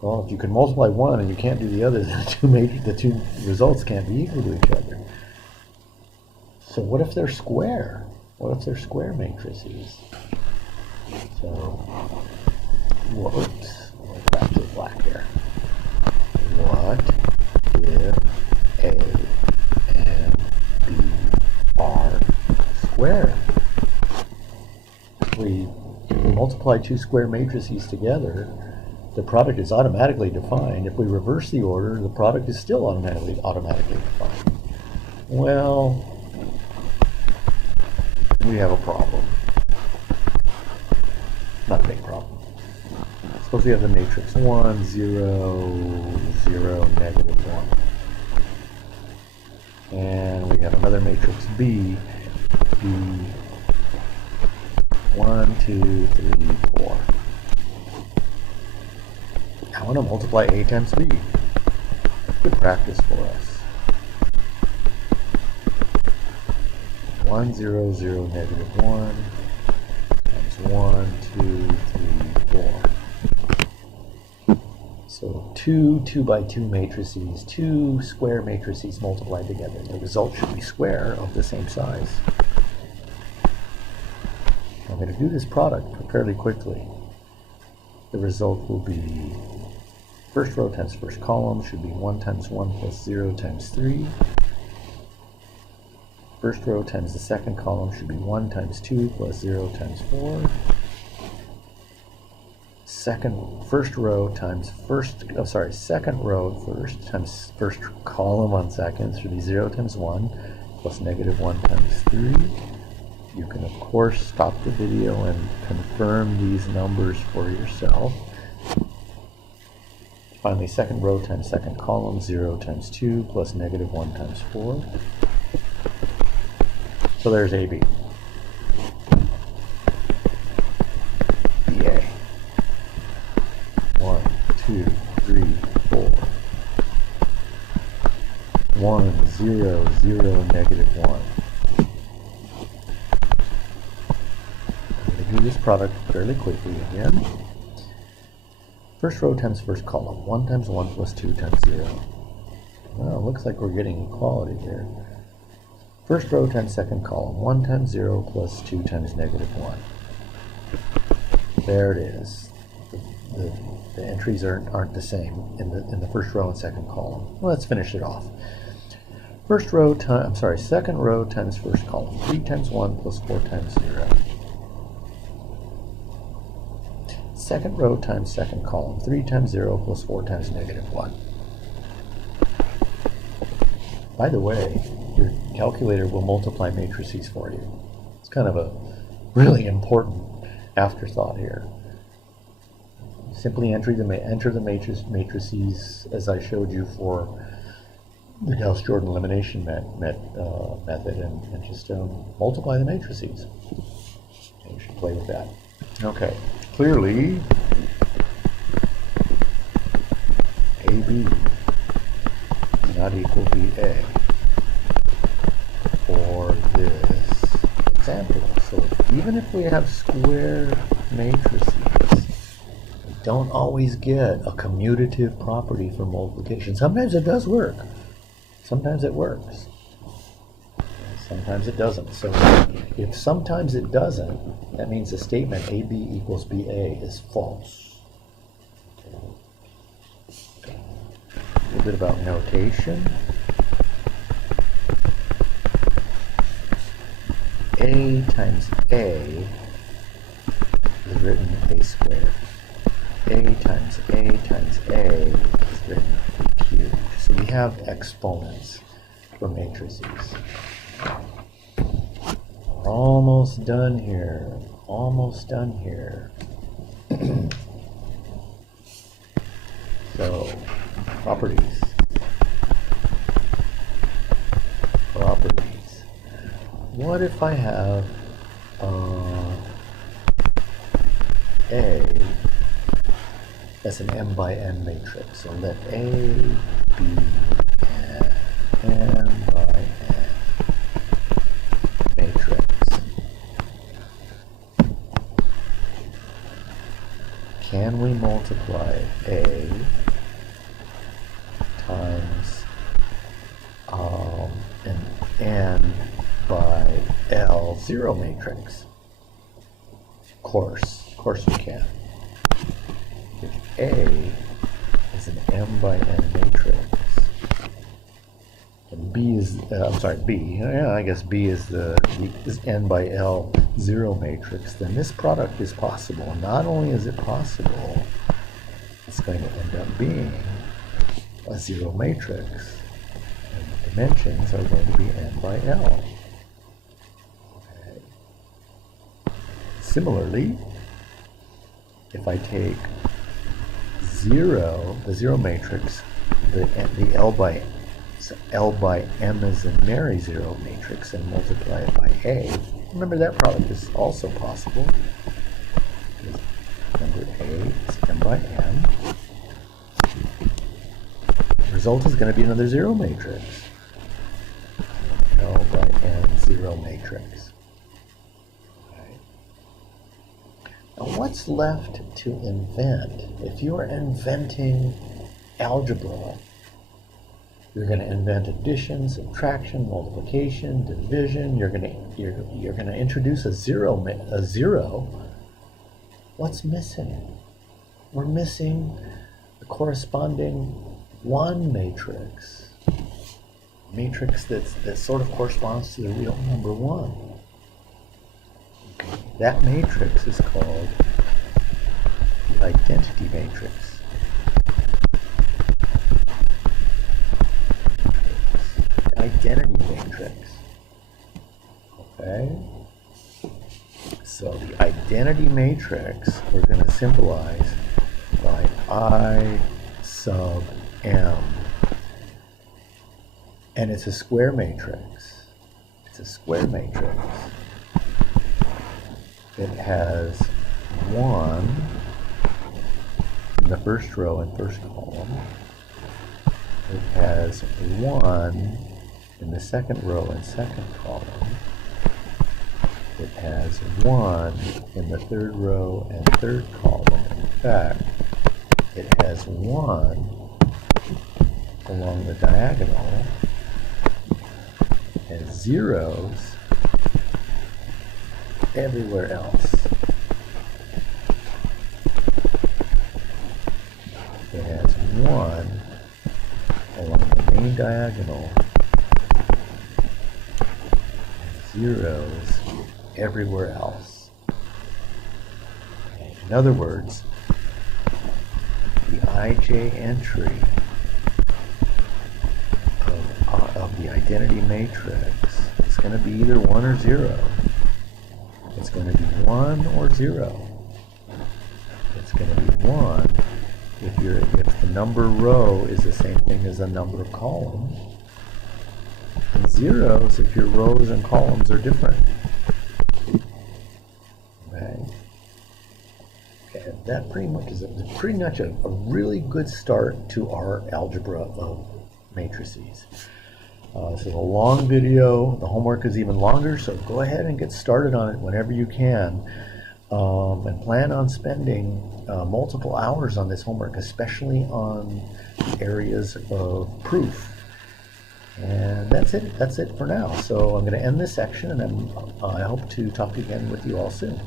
Well, if you can multiply one and you can't do the other, then the two results can't be equal to each other. So what if they're square? What if they're square matrices? So, whoops, back to the black here. What if A and B are square? If we multiply two square matrices together, the product is automatically defined. If we reverse the order, the product is still automatically defined. Well, we have a problem. Not a big problem. Suppose we have the matrix 1, 0, 0, negative 1. And we have another matrix B, 1, 2, 3, 4. I want to multiply A times B. Good practice for us. 1, 0, 0, negative 1 times 1, 2, 3, 4. So two 2 by 2 matrices, two square matrices multiplied together. The result should be square of the same size. I'm going to do this product fairly quickly. The result will be first row times first column should be 1 times 1 plus 0 times 3. First row times the second column should be 1 times 2 plus 0 times 4. Second row first times first column on second should be 0 times 1 plus negative 1 times 3. You can of course stop the video and confirm these numbers for yourself. Finally, second row times second column, 0 times 2 plus negative 1 times 4. So there's AB. BA. 1, 2, 3, 4. 1, 0, 0, negative 1. I'm going to do this product fairly quickly again. First row times first column, 1 times 1 plus 2 times 0. Well, it looks like we're getting equality here. First row times second column, 1 times 0 plus 2 times negative 1. There it is. The entries aren't the same in the first row and second column. Well, let's finish it off. Second row times first column, 3 times 1 plus 4 times 0. Second row times second column, 3 times 0 plus 4 times negative 1. By the way, your calculator will multiply matrices for you. It's kind of a really important afterthought here. Simply enter the matrices as I showed you for the Gauss-Jordan elimination method and just multiply the matrices. And you should play with that. Okay, clearly AB is not equal BA for this example. So even if we have square matrices, we don't always get a commutative property for multiplication. Sometimes it does work. Sometimes it works. Sometimes it doesn't. So if sometimes it doesn't, that means the statement AB equals BA is false. A little bit about notation. A times A is written A squared. A times A times A is written A cubed. So we have exponents for matrices. We're almost done here. Almost done here. So, properties. Properties. What if I have A as an m by n matrix? So let A be an m by n matrix. Can we multiply A times an n by L zero matrix? Of course we can. If A is an m by n matrix, and B is, I guess B is is n by L zero matrix, then this product is possible. Not only is it possible, it's going to end up being a zero matrix, and the dimensions are going to be n by L. Okay. Similarly, if I take the zero matrix, the L by M as in Mary zero matrix, and multiply it by A. Remember, that product is also possible. Remember, A is M by N. The result is going to be another zero matrix. L by N zero matrix. Okay. Now, what's left to invent? If you are inventing algebra, you're going to invent addition, subtraction, multiplication, division. You're going to introduce a zero. What's missing? We're missing the corresponding one matrix. Matrix that sort of corresponds to the real number one. That matrix is called the identity matrix. Identity matrix. Okay? So the identity matrix we're going to symbolize by I sub m. And it's a square matrix. It's a square matrix. It has 1 in the first row and first column. It has 1 in the second row and second column. It has 1 in the third row and third column. In fact, it has 1 along the diagonal and zeros everywhere else. It has 1 along the main diagonal, and zeros everywhere else. In other words, the ij entry of the identity matrix is going to be either 1 or 0. It's going to be 1 or 0. It's going to be 1 if the number row is the same thing as the number column, and zeros if your rows and columns are different. Okay. Okay, that pretty much is a really good start to our algebra of matrices. This is a long video. The homework is even longer, so go ahead and get started on it whenever you can. And plan on spending multiple hours on this homework, especially on areas of proof. And that's it for now. So I'm going to end this section, and I hope to talk again with you all soon.